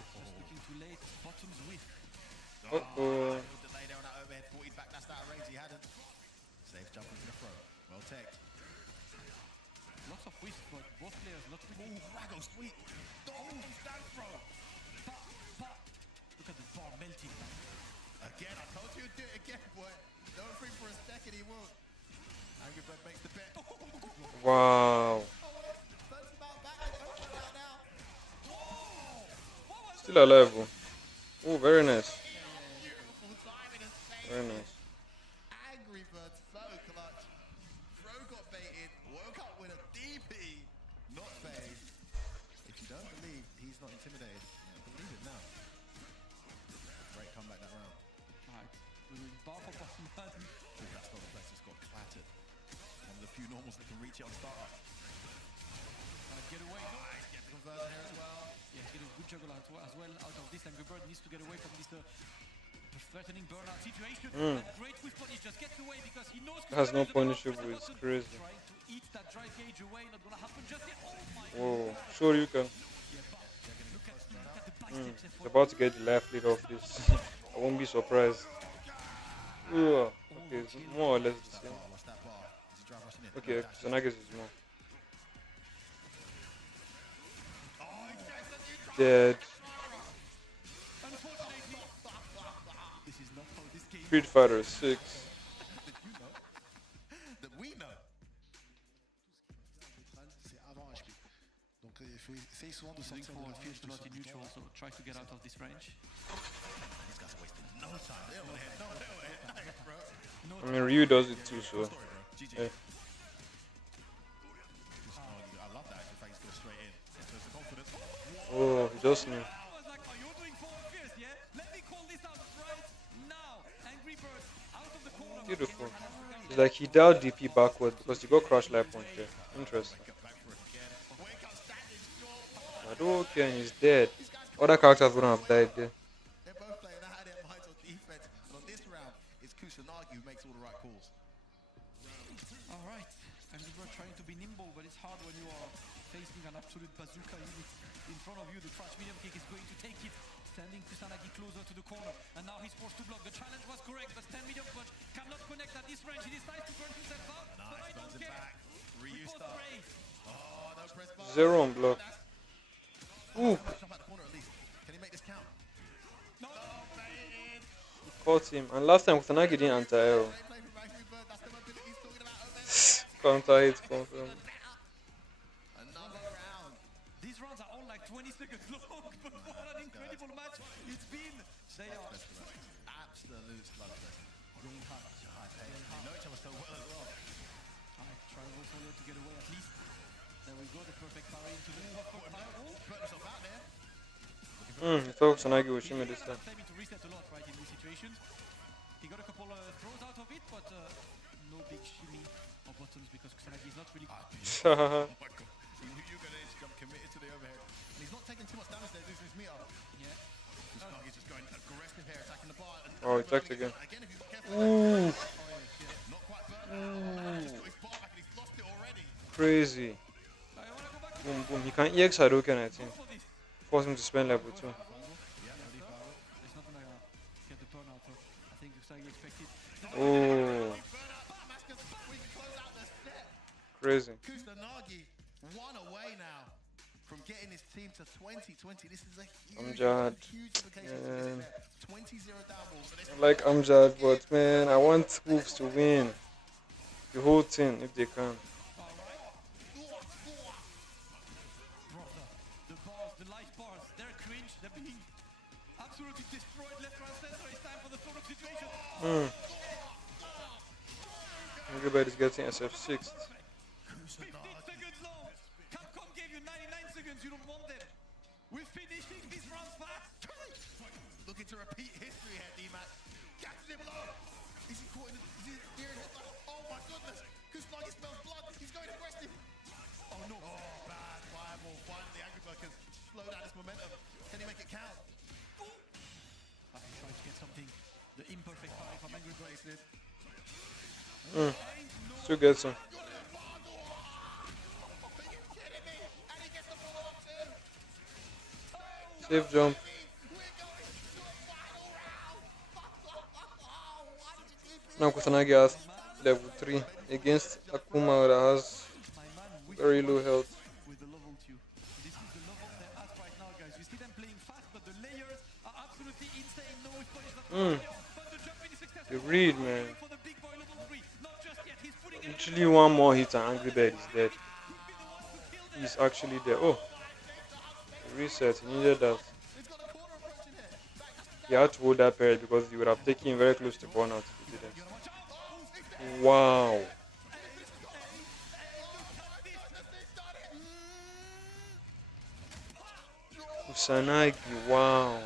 Uh-oh. Delay there on that overhead, 40 back, that's that range he hadn't. Safe jump into the throw. Well teched. Lots of whiffs, but both players not really. Oh, Rago, sweet. Oh, stand throw. Look at the bar melting. Again, I told you to do it again, boy. Don't think for a second he won't. Angry Bird makes the bet. Wow. Still alive. Oh, very nice. Very nice. Angry Bird so clutch. Bro got baited, woke up with a DP, not phased. If you don't believe he's not intimidated, believe it now. Great comeback that round. Alright, we're doing bar for bottom man. That Stoller Plexus got clattered. One of the few normals that can reach it on startup. Get away. Nice, get the conversion here as well. Yeah, get a good juggle as well out of this. Angry Bird needs to get away from this threatening burnout situation. Mm. And great with punish, just gets away because he knows Has no Kusanagi is on the punishable, ground, it's press the crazy. button, trying to eat that drive gauge away, not gonna happen just yet. Oh my Whoa, God. sure you can. Look at the biceps It's effort. about to get the life lead off this. I won't be surprised. Ugh. Okay, it's more or less the same. Okay, Kusanagi is more. Dead. This is not how this game Street Fighter 6. That we know. C'est avant HP. Donc il faut essayer souvent de going sortir for de la a range fierce de lot in son neutral, so try to get out of this range. These guys are wasting no time. They don't want to hit. No, they don't want to hit. Thanks, bro. I mean, Ryu does it too, so. GG. Yeah. I love that. In fact, he's going straight in. So it's the confidence. Oh, he just knew. I was like, are you doing forward fierce, yeah? Let me call this out right now. Angry Bird out of the corner. Beautiful. It's like he dialed DP backward because he got crash light punch there. Interesting. Hadouken, he's dead. Other characters wouldn't have died there. They're both playing out of their minds on defense. And on this round, it's Kusanagi who makes all the right calls. All right. Angry Bird trying to be nimble, but it's hard when you are facing an absolute bazooka unit in front of you. The crash medium kick is going to take it. Sending Kusanagi closer to the corner. And now he's forced to block. The challenge was correct. The stand medium punch cannot connect at this range. He decides to burn himself out. But I don't care. Ryu Report start. Ray. Oh, no press bar. Zero on block. Ooh, Jump out the corner at least. Can he make this count? No. caught him. And last time Kusanagi didn't anti-aero. Counter hit confirmed. Another round. These rounds are all like 20 seconds long, but what an incredible match it's been. They are Absolute slugfest. They know each other so well as well. Alright, try also to get away at least. There we go, the perfect parry into the put himself out there. He thought Kusanagi would shimmy this time. Time to reset a lot, right, in these situations. He got a couple throws out of it, but no big shimmy or buttons because Kusanagi is not really... Oh my god. You got it, I'm committed to the overhead. And he's not taking too much damage there, losing his meter. Yeah. Kusanagi just going aggressive here, attacking the bar. And Oh, he attacked again. Again, if he's not careful. Ooh. Not quite burned. He's got his bar back and he's lost it already. Crazy. Boom, boom. He can EX Hadouken, I think. Force him to spend level 2. It's not gonna get the burnout, so I think Kusanagi expected. Oh. Crazy. Kusanagi one away now from getting his team to 20-20. This is a huge, Amjad. huge implication. 20-0 down balls. I like Amjad, but man, I want Wolves to win. The whole thing, if they can. The bars, the light bars, they're cringe. They're being absolutely destroyed left, right, center. It's time for the photo situation. Everybody's getting SF6. 15 seconds long. Capcom gave you 99 seconds. You don't want them. We're finishing these rounds fast. Looking to repeat history here, D-Mac. Catches him low. Is he caught in the... Is he near his head? Oh my goodness. Kusanagi smells blood. He's going aggressive. Oh no. Oh, bad fireball. Finally, Angry Bird can slow down his momentum. Can he make it count? I'm trying to get something. The imperfect parry from Angry Bird. Still get some. Safe jump. Now Kusanagi has level 3 against Akuma that has very low health. With the level 2. This is the level they're at right now, guys. You see them playing fast, but the layers are absolutely insane. No with punish, but the jump in is successful. The read, man. For the big boy level 3. Not just yet. He's putting Literally one more hit and Angry Bird is dead. He's actually dead. Oh, he reset. He needed that. He had to hold that period because he would have taken him very close to burnout if he didn't. Wow. Kusanagi, wow.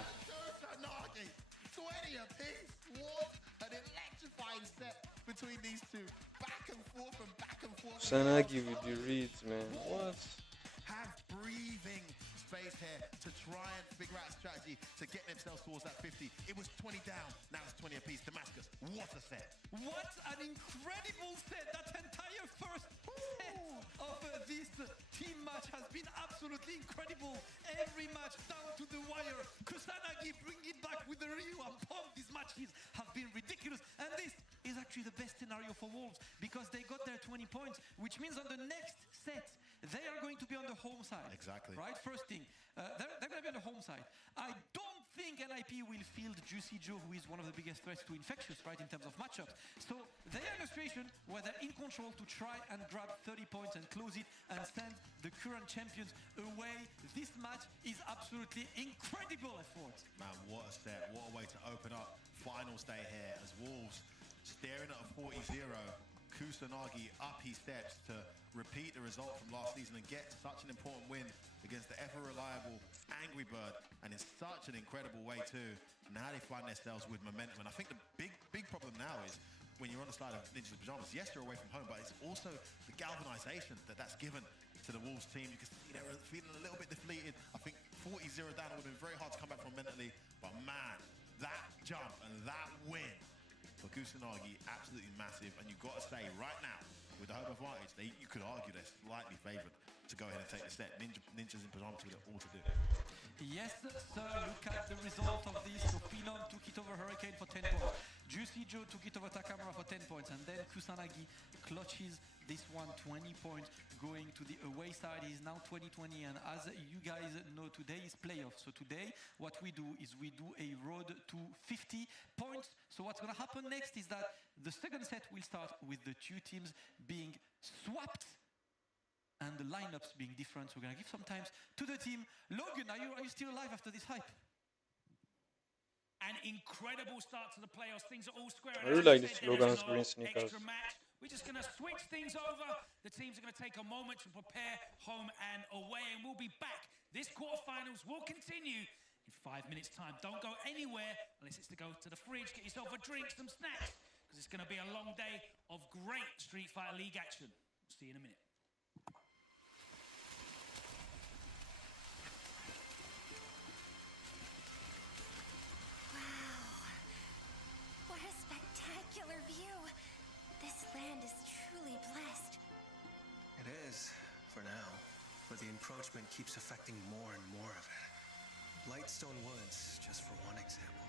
Kusanagi, 20 apiece. What an electrifying set between these two. Back and forth and back and forth. Kusanagi with the reads, man. What? Have breathing phase here to try and figure out a strategy to get themselves towards that 50. It was 20 down, now it's 20 apiece. Damascus, what a set. What an incredible set! That entire first set of this team match has been absolutely incredible. Every match down to the wire. Kusanagi bring it back with the Ryu. I'm pumped. These matches have been ridiculous. And this is actually the best scenario for Wolves because they got their 20 points, which means on the next set, they are going to be on the home side. Exactly. Right? First thing, they're going to be on the home side. I don't think NIP will field Juicy Joe, who is one of the biggest threats to Infectious, right, in terms of matchups. So they are in a situation where they're in control to try and grab 30 points and close it and send the current champions away. This match is absolutely incredible effort. Man, what a set. What a way to open up finals day here as Wolves staring at a 40-0. Kusanagi up he steps to repeat the result from last season and get such an important win against the ever-reliable Angry Bird, and in such an incredible way too. Now they find themselves with momentum, and I think the big problem now is when you're on the side of Ninjas Pajamas, yes, you're away from home, but it's also the galvanization that's given to the Wolves team. You can see they're feeling a little bit deflated. I think 40-0 down would have been very hard to come back from mentally, but man, that jump and that win for Kusanagi, absolutely massive. And you've got to say, right now, with the home advantage, you could argue they're slightly favoured to go ahead and take the set. Ninjas in Pajamas with it all to do. Yes, sir, look at the result of this. So Phenom took it over Hurricane for 10 points. Juicy Joe took it over Takamura for 10 points. And then Kusanagi clutches this one, 20 points, going to the away side. He's now 20-20. And as you guys know, today is playoffs. So today, what we do is we do a road to 50 points. So what's going to happen next is that the second set will start with the two teams being swapped and the lineups being different. So we're going to give some time to the team. Logan, are you still alive after this hype? An incredible start to the playoffs. Things are all square. I really like this Logan's green sneakers. Extra match. We're just going to switch things over. The teams are going to take a moment to prepare home and away, and we'll be back. This quarterfinals will continue in 5 minutes' time. Don't go anywhere unless it's to go to the fridge, get yourself a drink, some snacks, because it's going to be a long day of great Street Fighter League action. We'll see you in a minute. What a spectacular view. This land is truly blessed. It is, for now. But the encroachment keeps affecting more and more of it. Lightstone Woods, just for one example.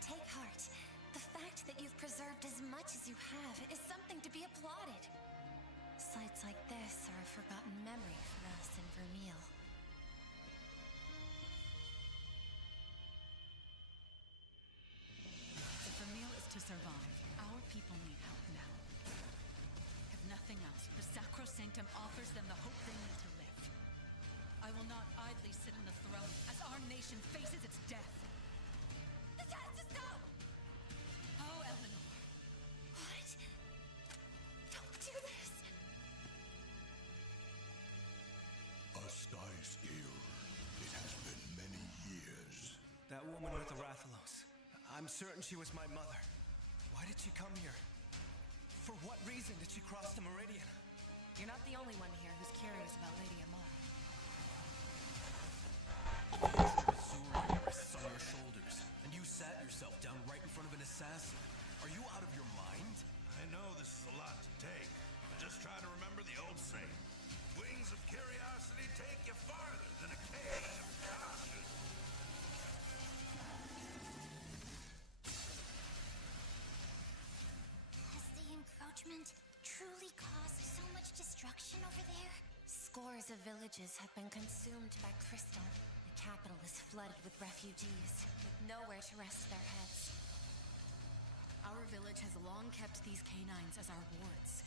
Take heart. The fact that you've preserved as much as you have is something to be applauded. Sites like this are a forgotten memory for us in Vermeil. If Vermeil is to survive, our people need help now. If nothing else, the Sacrosanctum offers them the hope they need to live. I will not idly sit on the throne as our nation faces its death. This has to stop! Oh, Eleanor. What? Don't do this! Astais ill. It has been many years. That woman with the Rathalos. I'm certain she was my mother. Why did she come here? For what reason did she cross the meridian? You're not the only one here who's curious about Lady Amar. Azura rests on your shoulders, and you sat yourself down right in front of an assassin. Are you out of your mind? I know this is a lot to take, but just try to remember the old saying. Wings of curiosity take you farther than a cage of caution. Has the encroachment truly caused so much destruction over there? Scores of villages have been consumed by crystal. The capital is flooded with refugees, with nowhere to rest their heads. Our village has long kept these canines as our wards.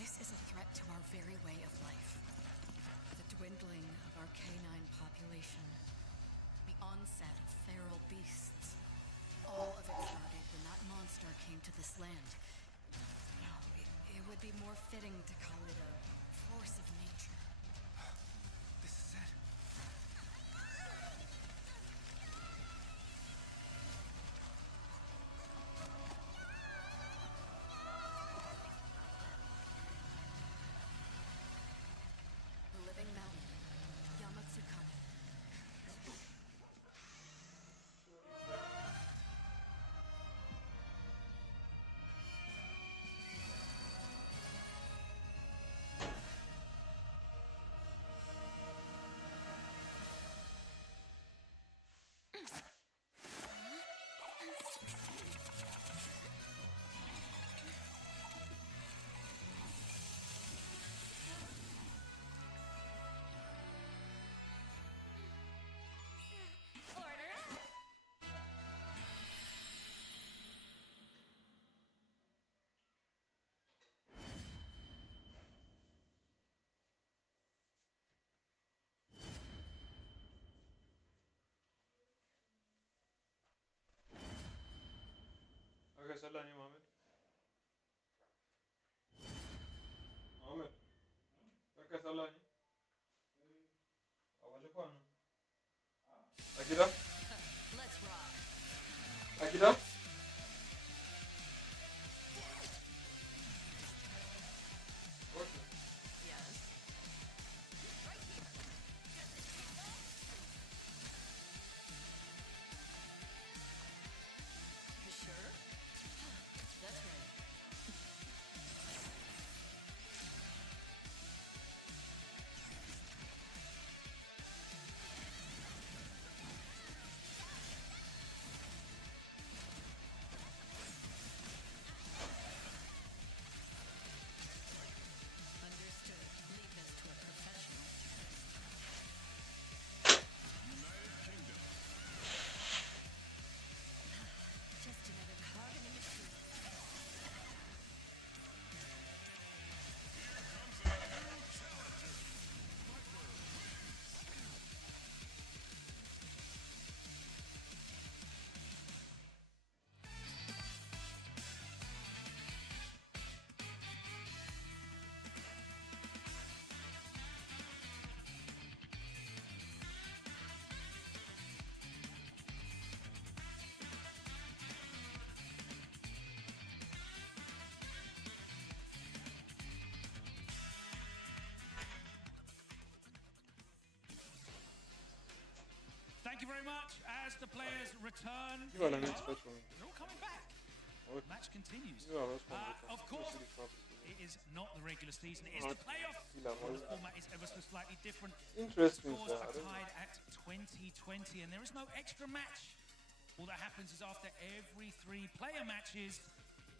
This is a threat to our very way of life. The dwindling of our canine population. The onset of feral beasts. All of it started when that monster came to this land. No, it would be more fitting to call it a force of nature. This is it. The living mountain, Yamatsukami. sallah ni Mohammed? Mohammed. Kaka sallah ni? Awaje kwano. Akida? Let's rock. Akida? Yes. You sure? That's right. Understood. Leave this to a professional. Just another cog in the machine. Thank you very much. As the players return, You are an expert from. they're all coming back. What? Match continues. You are from. Of course, it is not the regular season. It is the playoff. The format is ever so slightly different. Interesting, Scores sir. are I don't know. tied at 20-20, and there is no extra match. All that happens is after every 3 player matches,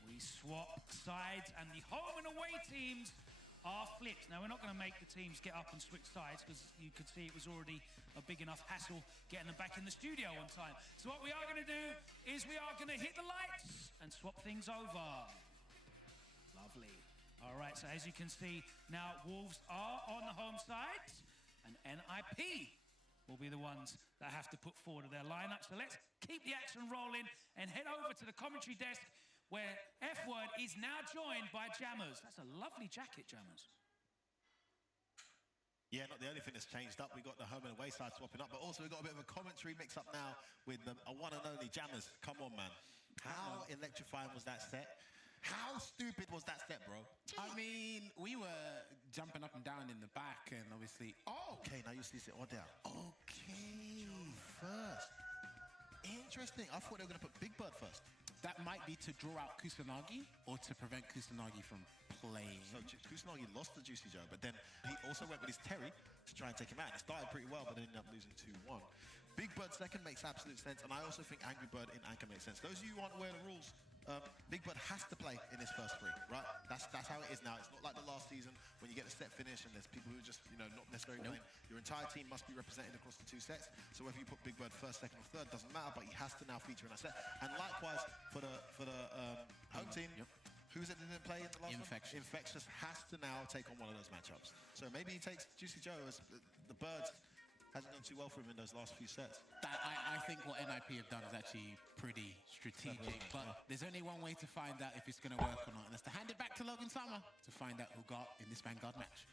we swap sides, and the home and away teams are flipped. Now, we're not going to make the teams get up and switch sides because you could see it was already a big enough hassle getting them back in the studio on time. So what we are going to do is we are going to hit the lights and swap things over. Lovely. All right, so as you can see, now Wolves are on the home side and NIP will be the ones that have to put forward their lineup. So let's keep the action rolling and head over to the commentary desk where F-Word is now joined by Jammers. That's a lovely jacket, Jammers. Yeah, not the only thing that's changed up. We got the home and away side swapping up, but also we've got a bit of a commentary mix up now with the one and only Jammers. Come on, man. How electrifying was that set? How stupid was that set, bro? I mean, we were jumping up and down in the back, and obviously. Oh, okay. Now you see it order. Okay, first. Interesting. I thought they were going to put Big Bird first. That might be to draw out Kusanagi or to prevent Kusanagi from playing. So Kusanagi lost to Juicy Joe, but then he also went with his Terry to try and take him out. It started pretty well, but then ended up losing 2-1. Big Bird second makes absolute sense, and I also think Angry Bird in Anchor makes sense. Those of you who aren't aware of the rules, Big Bird has to play in his first 3, right? That's how it is now. It's not like the last season when you get a set finish and there's people who are just, not necessarily playing. Your entire team must be represented across the 2 sets. So whether you put Big Bird first, second, or third doesn't matter, but he has to now feature in that set. And likewise for the home team. Who's it that didn't play in the last Infectious. one? Infectious has to now take on one of those matchups. So maybe he takes Juicy Joe as the Birds. Hasn't done too well for him in those last few sets. I think what NIP have done is actually pretty strategic, but there's only one way to find out if it's going to work or not, and that's to hand it back to Logan Summer to find out who got in this Vanguard match.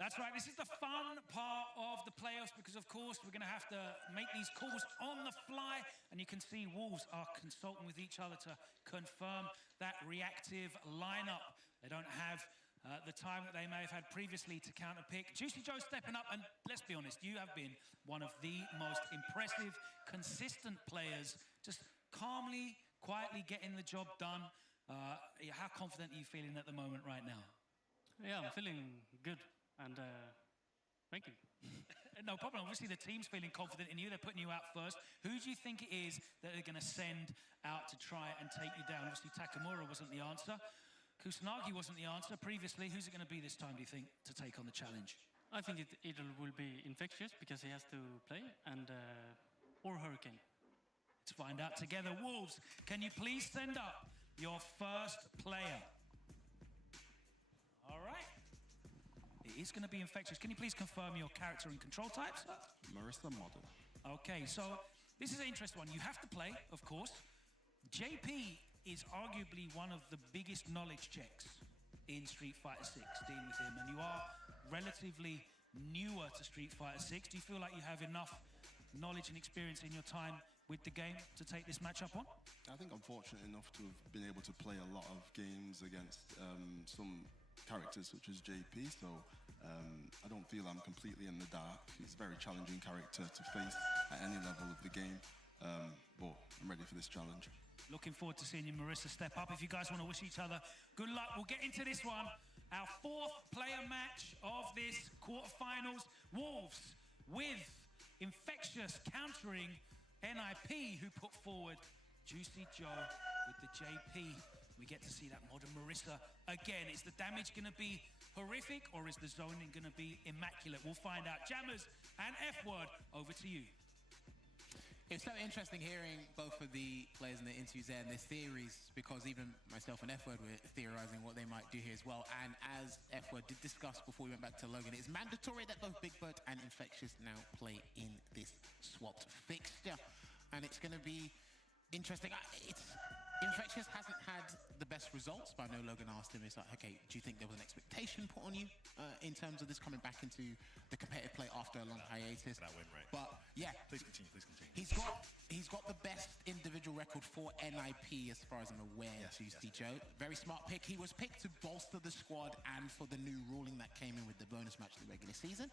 That's right, this is the fun part of the playoffs because, of course, we're going to have to make these calls on the fly, and you can see Wolves are consulting with each other to confirm that reactive lineup. They don't have the time that they may have had previously to counterpick. Juicy Joe stepping up, and let's be honest, you have been one of the most impressive, consistent players, just calmly, quietly getting the job done. How confident are you feeling at the moment right now? Yeah, I'm feeling good, and thank you. No problem. Obviously, the team's feeling confident in you. They're putting you out first. Who do you think it is that they're going to send out to try and take you down? Obviously, Takamura wasn't the answer. Kusanagi wasn't the answer previously. Who's it going to be this time, do you think, to take on the challenge? I think it will be Infectious because he has to play, and or Hurricane. Let's find out together. Wolves, can you please send up your first player? All right. It is going to be Infectious. Can you please confirm your character and control types? Marissa Model. Okay, so this is an interesting one. You have to play, of course. JP is arguably one of the biggest knowledge checks in Street Fighter 6, dealing with him, and you are relatively newer to Street Fighter 6. Do you feel like you have enough knowledge and experience in your time with the game to take this matchup on? I think I'm fortunate enough to have been able to play a lot of games against some characters such as JP, so I don't feel I'm completely in the dark. He's a very challenging character to face at any level of the game, but I'm ready for this challenge. Looking forward to seeing you, Marissa, step up. If you guys want to wish each other good luck, we'll get into this one. Our fourth player match of this quarterfinals. Wolves with Infectious countering NIP, who put forward Juicy Joe with the JP. We get to see that modern Marissa again. Is the damage going to be horrific, or is the zoning going to be immaculate? We'll find out. Jammers and F-Word, over to you. It's so interesting hearing both of the players in the interviews there and their theories, because even myself and F-Word were theorizing what they might do here as well. And as F-Word did discuss before we went back to Logan, it's mandatory that both Big Bird and Infectious now play in this swapped fixture. And it's going to be interesting. Infectious hasn't had the best results, but I know Logan asked him, it's like, okay, do you think there was an expectation put on you in terms of this coming back into the competitive play after a long hiatus? That win rate. But yeah, please continue. He's got the best individual record for NIP as far as I'm aware. Juicy Joe, very smart pick. He was picked to bolster the squad and for the new ruling that came in with the bonus match of the regular season.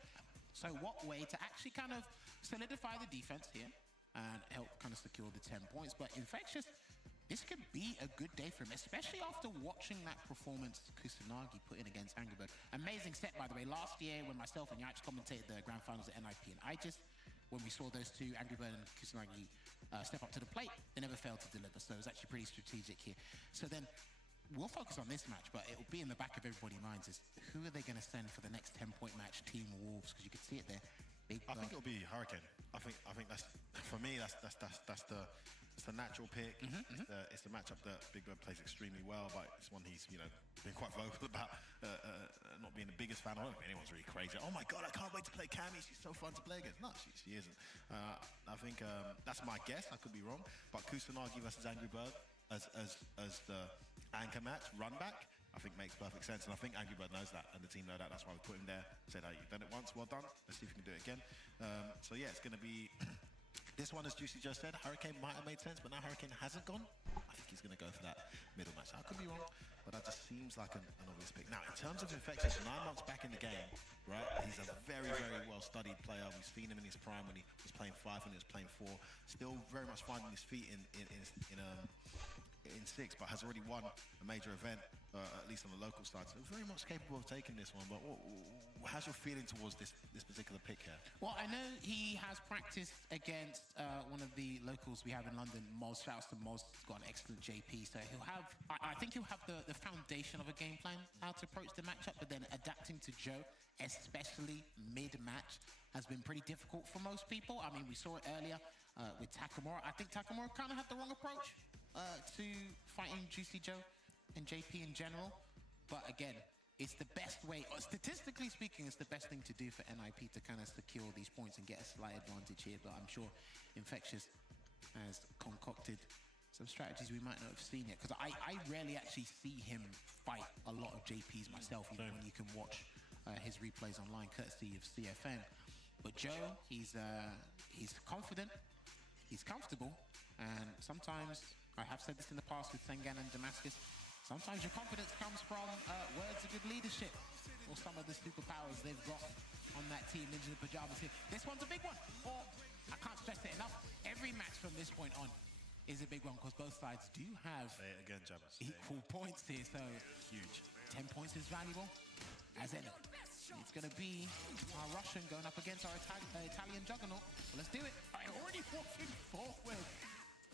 So what way to actually kind of solidify the defense here and help kind of secure the 10 points. But Infectious, this could be a good day for him, especially after watching that performance Kusanagi put in against Angry Bird. Amazing set, by the way. Last year, when myself and Yaich commentated the grand finals at NIP and when we saw those two, Angry Bird and Kusanagi, step up to the plate, they never failed to deliver. So it was actually pretty strategic here. So then we'll focus on this match, but it will be in the back of everybody's minds is who are they going to send for the next 10-point match, Team Wolves? Because you can see it there. I think it'll be Hurricane. I think that's, for me, that's the natural pick. It's the matchup that Big Bird plays extremely well, but it's one he's been quite vocal about not being the biggest fan. I don't think anyone's really crazy. Oh my god, I can't wait to play Cammy. She's so fun to play against. No, she isn't. I think that's my guess. I could be wrong, but Kusanagi versus Angry Bird as the anchor match, run back, I think makes perfect sense, and I think Angry Bird knows that, and the team know that. That's why we put him there. Said, "Hey, you've done it once, well done. Let's see if we can do it again." So yeah, it's going to be. This one, as Juicy just said, Hurricane might have made sense, but now Hurricane hasn't gone. I think he's going to go for that middle match. I could be wrong, but that just seems like an obvious pick. Now, in terms of Infectious, 9 months back in the game, right? He's a very, very well-studied player. We've seen him in his prime when he was playing 5, when he was playing 4. Still very much finding his feet in 6, but has already won a major event, at least on the local side. So very much capable of taking this one. But how's your feeling towards this particular pick here? Well, I know he has practiced against one of the locals we have in London, Moz. Shouts to Moz. He's got an excellent JP, so he'll have. I think he'll have the foundation of a game plan how to approach the matchup. But then adapting to Joe, especially mid-match, has been pretty difficult for most people. I mean, we saw it earlier with Takamura. I think Takamura kind of had the wrong approach to fighting Juicy Joe and JP in general. But again, it's the best way, or statistically speaking, it's the best thing to do for NIP to kind of secure these points and get a slight advantage here. But I'm sure Infectious has concocted some strategies we might not have seen yet. Because I rarely actually see him fight a lot of JPs myself, even when you can watch his replays online, courtesy of CFN. But Joe, he's confident, he's comfortable, and sometimes, I have said this in the past with Sengan and Damascus, sometimes your confidence comes from words of good leadership or some of the superpowers they've got on that team. Ninja Pajamas here. This one's a big one. Or, I can't stress it enough, every match from this point on is a big one because both sides do have equal points here. So huge. 10 points is valuable as any. It's going to be our Russian going up against our Italian juggernaut. Well, let's do it. I'm already walking forward.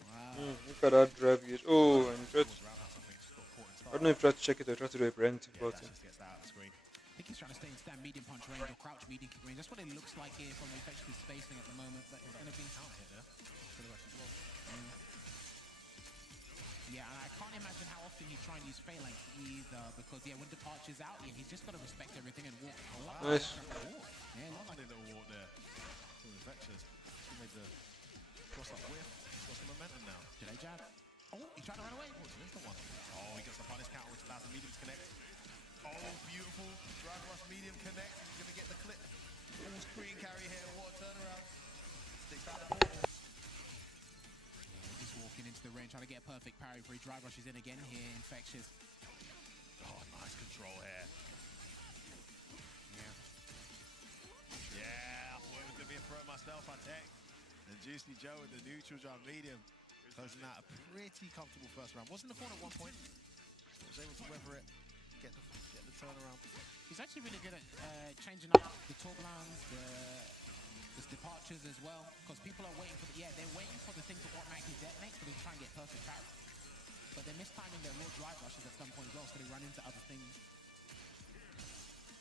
Wow. Look at that drive use. Oh, and I don't know if try to check it or try to do a preemptive button. I think he's trying to stay in stand medium punch range or crouch medium kick range. That's what it looks like here from the effective spacing at the moment. But it's going to be out here. Yeah, and I can't imagine how often he's trying to use phalanx either, because when departure's out, he's just got to respect everything and walk a lot. Nice. Yeah, lovely little walk there. Infectious. He made the cross up whiff. What's the momentum now? Did I jab? Oh, he's trying to run away. Oh, it's an instant one. Oh, he gets the punish counter, which allows the medium to connect. Oh, beautiful. Drive rush medium connect. He's going to get the clip. Full screen carry here. What a turnaround. Sticks out the ball. He's walking into the range, trying to get a perfect parry before he drive rushes in again here. Infectious. Oh, nice control here. Yeah. Yeah, I thought it was going to be a throw myself, I take. And Juicy Joe with the neutral drive medium. Closing out a pretty comfortable first round. Was in the corner at one point. Was able to weather it, get the turnaround. He's actually really good at changing up the tourbillons, the departures as well. Because people are waiting for they're waiting for the thing to automatically detonate so they try and get perfect parry. But they're mistiming their raw drive rushes at some point as well, so they run into other things.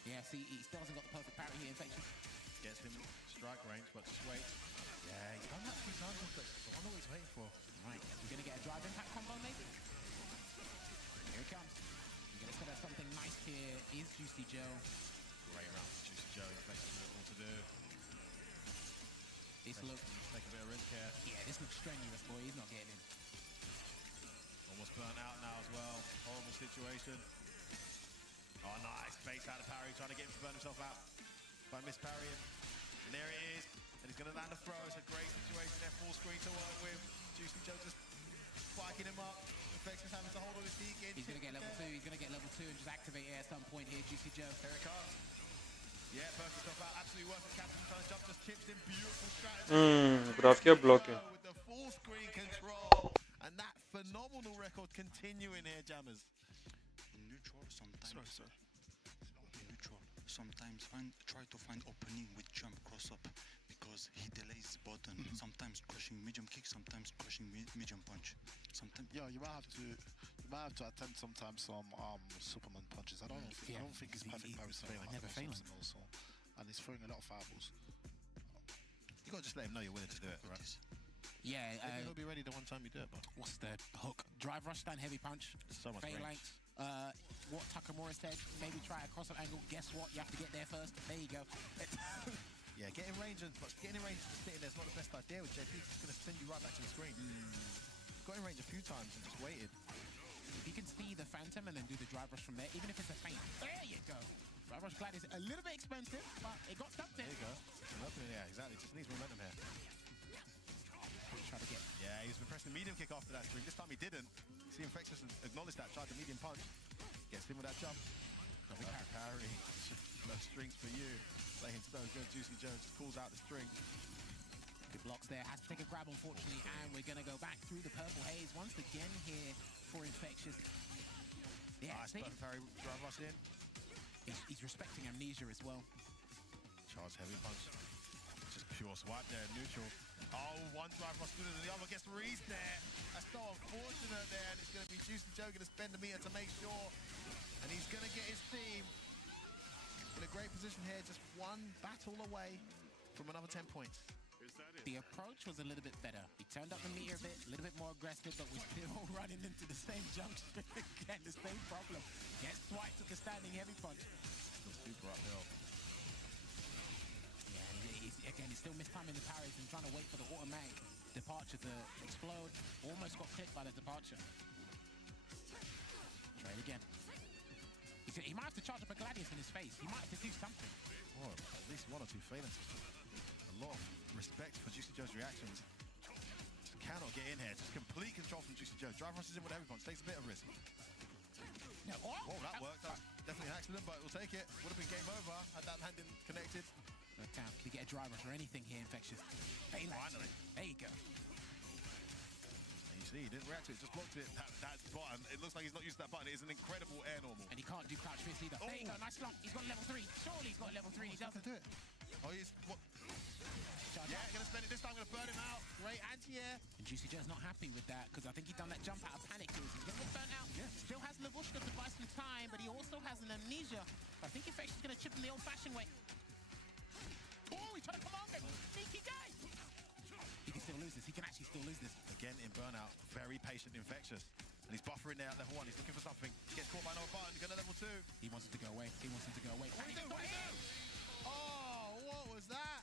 Yeah, see, he still hasn't got the perfect parry here, Infectious. Gets him strike range, but just wait. Yeah, he's done that a few times, Infectious. I wonder what he's waiting for. Right, we're going to get a drive impact combo maybe? Here it comes. We're going to set up something nice here. Is Juicy Joe. Great round for Juicy Joe. Infectious with what to do. This looks... Take a bit of risk here. Yeah, this looks strenuous, boy. He's not getting in. Almost burnt out now as well. Horrible situation. Oh, nice. Baits out of parry, trying to get him to burn himself out by misparrying. And there it is. And he's going to land a throw. It's a great situation there. Full screen to work with. Juicy Joe just spiking him up. Infectious having to hold on his feet. He's going to get level 2. He's going to get level 2 and just activate it at some point here. Juicy Joe. Here it comes. Yeah, perks himself out. Absolutely worth it. Captain trying to jump, just chips in. Beautiful strategy. But I've kept blocking. With the full screen control. And that phenomenal record continuing here, Jammers. In neutral, sometimes. In neutral, sometimes try to find opening with jump cross up because he delays the button. Sometimes crushing medium kick, sometimes crushing medium punch. Sometimes. Yeah, you might have to attempt sometimes some Superman punches. I don't think his perfect parry is never failing. Also, and he's throwing a lot of fireballs. You gotta just let him know you're willing to do it, right? Yeah, he'll be ready the one time you do it, but what's the hook? Drive rush, stand heavy punch. So much range. What Takamura said, maybe try a cross-up angle. Guess what? You have to get there first. There you go. Yeah, getting range and getting range and sitting there is not the best idea with JP. He's going to send you right back to the screen. Got in range a few times and just waited. If you can see the Phantom and then do the drive rush from there, even if it's a feint. There you go. Drive rush glide is a little bit expensive, but it got stuck there. There you go. Yeah, exactly. Just needs momentum here. Try to get. Yeah, he's been pressing the medium kick after that string. This time he didn't. See Infectious acknowledge that, tried the medium punch. Gets him with that jump. Parry. No strings for you. Playing so good. Juicy Joe just pulls out the string. Good blocks there. Has to take a grab, unfortunately, and we're going to go back through the purple haze once again here for Infectious. Yeah, nice perfect parry. Drive rush in. He's respecting Amnesia as well. Charge heavy punch. Just pure swipe there, neutral. Oh, one drive rush good and the other gets Reese there. That's so unfortunate there, and it's going to be Juicy Joe going to spend the meter to make sure. And he's going to get his team in a great position here, just one battle away from another 10 points. The approach was a little bit better. He turned up the meter a bit, a little bit more aggressive, but we're still running into the same junction again, the same problem. Gets swiped with the standing heavy punch. Still super uphill. Yeah, again, he's still mistiming the parries and trying to wait for the automatic departure to explode. Almost got clipped by the departure. Try it again. He might have to charge up a Gladius in his face. He might have to do something. Oh, at least one or two phalanxes. A lot of respect for Juicy Joe's reactions. Just cannot get in here. Just complete control from Juicy Joe. Drive rushes in with every punch. Takes a bit of risk. No, oh, that worked. That was definitely an accident, but we'll take it. Would have been game over had that landing connected. Can he get a drive rush or anything here, Infectious? Finally. There you go. You see, he didn't react to it, just blocked it. That button, it looks like he's not used to that button. It is an incredible air normal. And he can't do crouch fist either. Oh. There you go, nice lump. He's got level 3. Surely he's got level 3. He doesn't do it. Oh, he's what? Yeah, gonna spend it this time, gonna burn him out. Great anti-air. And Juicy Joe's not happy with that because I think he's done that jump out of panic. He's gonna get burnt out. Yeah. Still has Lavushka to buy some time, but he also has an Amnesia. I think Infectious gonna chip him the old-fashioned way. Oh, he tried to come on him. Sneaky guy. He can still lose this. He can actually still lose this. Again in burnout, very patient Infectious. And he's buffering there at level 1. He's looking for something. Gets caught by another button. He's going to level 2. He wants it to go away. He wants it to go away. What do you do? Oh, what was that?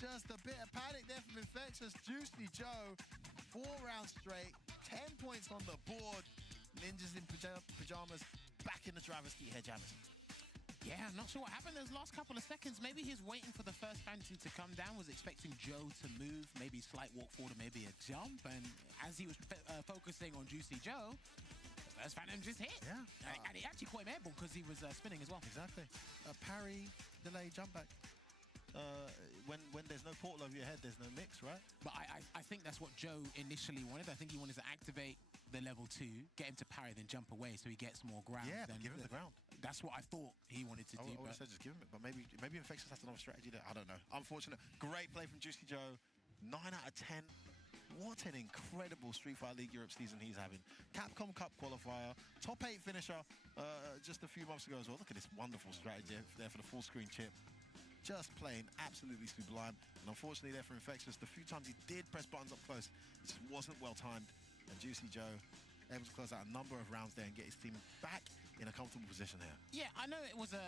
Just a bit of panic there from Infectious. Juicy Joe, 4 rounds straight, 10 points on the board. Ninjas in pajamas back in the driver's seat here, Jammers. Yeah, I'm not sure what happened those last couple of seconds. Maybe he's waiting for the first phantom to come down, was expecting Joe to move, maybe slight walk forward or maybe a jump. And as he was focusing on Juicy Joe, the first phantom just hit. Yeah. And it actually caught him airborne because he was spinning as well. Exactly. Parry, delay, jump back. When there's no portal over your head, there's no mix, right? But I think that's what Joe initially wanted. I think he wanted to activate the level 2, get him to parry, then jump away so he gets more ground. Yeah, give him the ground. That's what I thought he wanted to do. I would have said just give him it, but maybe Infectious has another strategy there. I don't know. Unfortunate. Great play from Juicy Joe. 9 out of 10. What an incredible Street Fighter League Europe season he's having. Capcom Cup qualifier, top 8 finisher just a few months ago as well. Look at this wonderful strategy there for the full screen chip. Just playing absolutely sublime. And unfortunately there for Infectious, the few times he did press buttons up close, it just wasn't well timed. And Juicy Joe able to close out a number of rounds there and get his team back in a comfortable position here. Yeah, I know it was a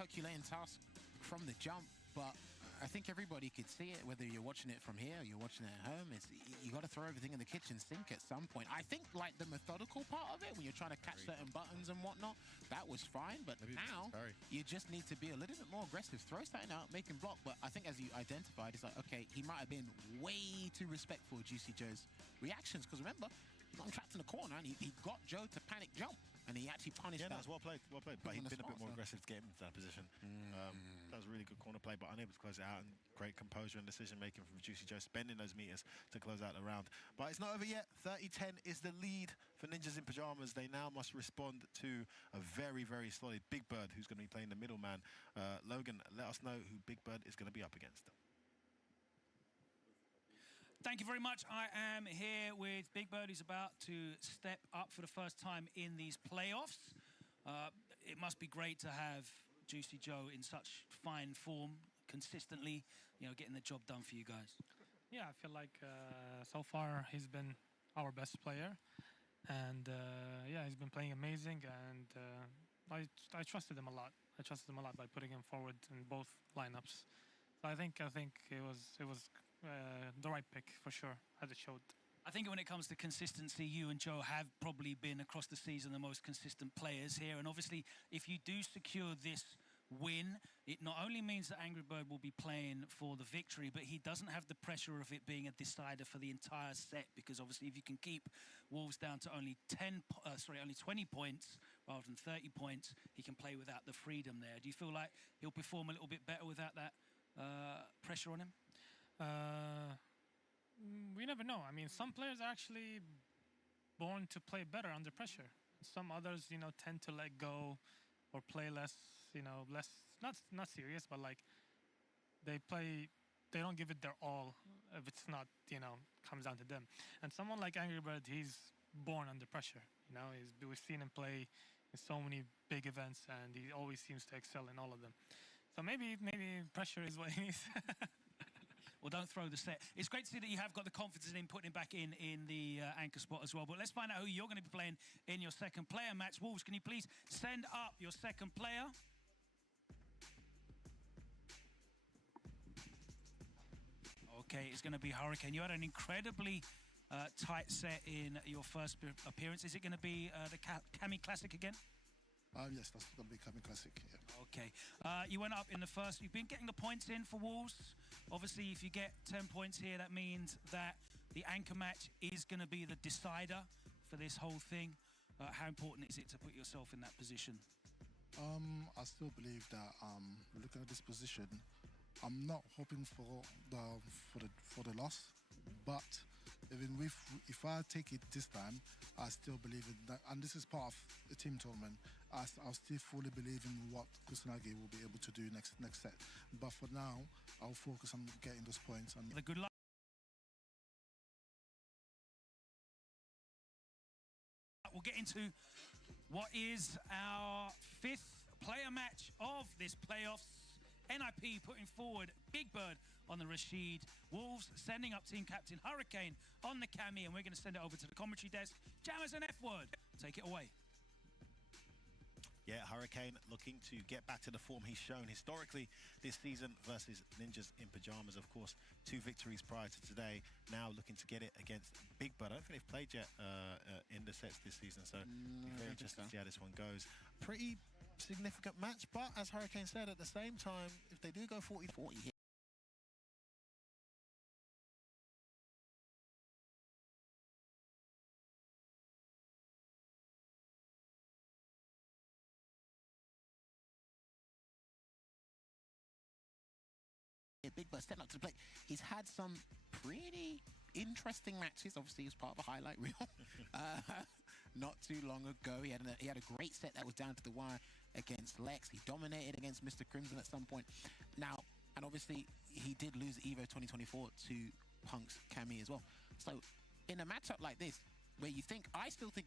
Herculean task from the jump, but I think everybody could see it, whether you're watching it from here or you're watching it at home. You got to throw everything in the kitchen sink at some point. I think like the methodical part of it, when you're trying to catch certain buttons and whatnot, that was fine. But now you just need to be a little bit more aggressive. Throw something out, make him block. But I think as you identified, it's like, okay, he might have been way too respectful of Juicy Joe's reactions. Because remember, got him trapped in the corner and he got Joe to panic jump. And he actually punished that. Yeah, that was well played. But he'd been a bit more aggressive to get him into that position. That was a really good corner play, but unable to close it out. And great composure and decision-making from Juicy Joe, spending those meters to close out the round. But it's not over yet. 30-10 is the lead for Ninjas in Pajamas. They now must respond to a very, very solid Big Bird, who's going to be playing the middleman. Logan, let us know who Big Bird is going to be up against. Thank you very much. I am here with Big Bird, who's about to step up for the first time in these playoffs. It must be great to have Juicy Joe in such fine form, consistently, getting the job done for you guys. Yeah, I feel like so far he's been our best player. And yeah, he's been playing amazing. And I trusted him a lot. I trusted him a lot by putting him forward in both lineups. So I think it was the right pick for sure, as it showed. I think when it comes to consistency, you and Joe have probably been across the season the most consistent players here. And obviously, if you do secure this win, it not only means that Angry Bird will be playing for the victory, but he doesn't have the pressure of it being a decider for the entire set, because obviously if you can keep Wolves down to only 20 points rather than 30 points, he can play without the freedom there. Do you feel like he'll perform a little bit better without that pressure on him? We never know. I mean, some players are actually born to play better under pressure. Some others, tend to let go or play less, less, not serious, but like they don't give it their all if it's not, comes down to them. And someone like Angry Bird, he's born under pressure. We've seen him play in so many big events, and he always seems to excel in all of them. So maybe pressure is what he needs. Well, don't throw the set. It's great to see that you have got the confidence in putting him back in the anchor spot as well. But let's find out who you're going to be playing in your second player match. Wolves, can you please send up your second player? Okay, it's going to be Hurricane. You had an incredibly tight set in your first appearance. Is it going to be the Kami Classic again? Yes, that's going to be Kami Classic, yeah. Okay. You went up in the first. You've been getting the points in for Wolves. Obviously, if you get 10 points here, that means that the anchor match is going to be the decider for this whole thing. How important is it to put yourself in that position? I still believe that looking at this position, I'm not hoping for the loss, but even if I take it this time, I still believe in that, and this is part of the team tournament. I'll still fully believe in what Kusanagi will be able to do next set. But for now, I'll focus on getting those points. And the good luck. We'll get into what is our fifth player match of this playoffs. NIP putting forward Big Bird on the Rashid. Wolves sending up team captain Hurricane on the Kami, and we're going to send it over to the commentary desk. Jammers and F-Word, take it away. Yeah, Hurricane looking to get back to the form he's shown historically this season versus Ninjas in Pajamas. Of course, 2 victories prior to today. Now looking to get it against Big Bird. I don't think they've played yet in the sets this season, so be very interested to see how this one goes. Pretty significant match, but as Hurricane said, at the same time, if they do go 40-40 here, Big Bird stepping up to the plate. He's had some pretty interesting matches. Obviously, he was part of a highlight reel not too long ago. He had a great set that was down to the wire against Lex. He dominated against Mr. Crimson at some point. Now, and obviously, he did lose EVO 2024 to Punk's Cammy as well. So, in a matchup like this, where you think, I still think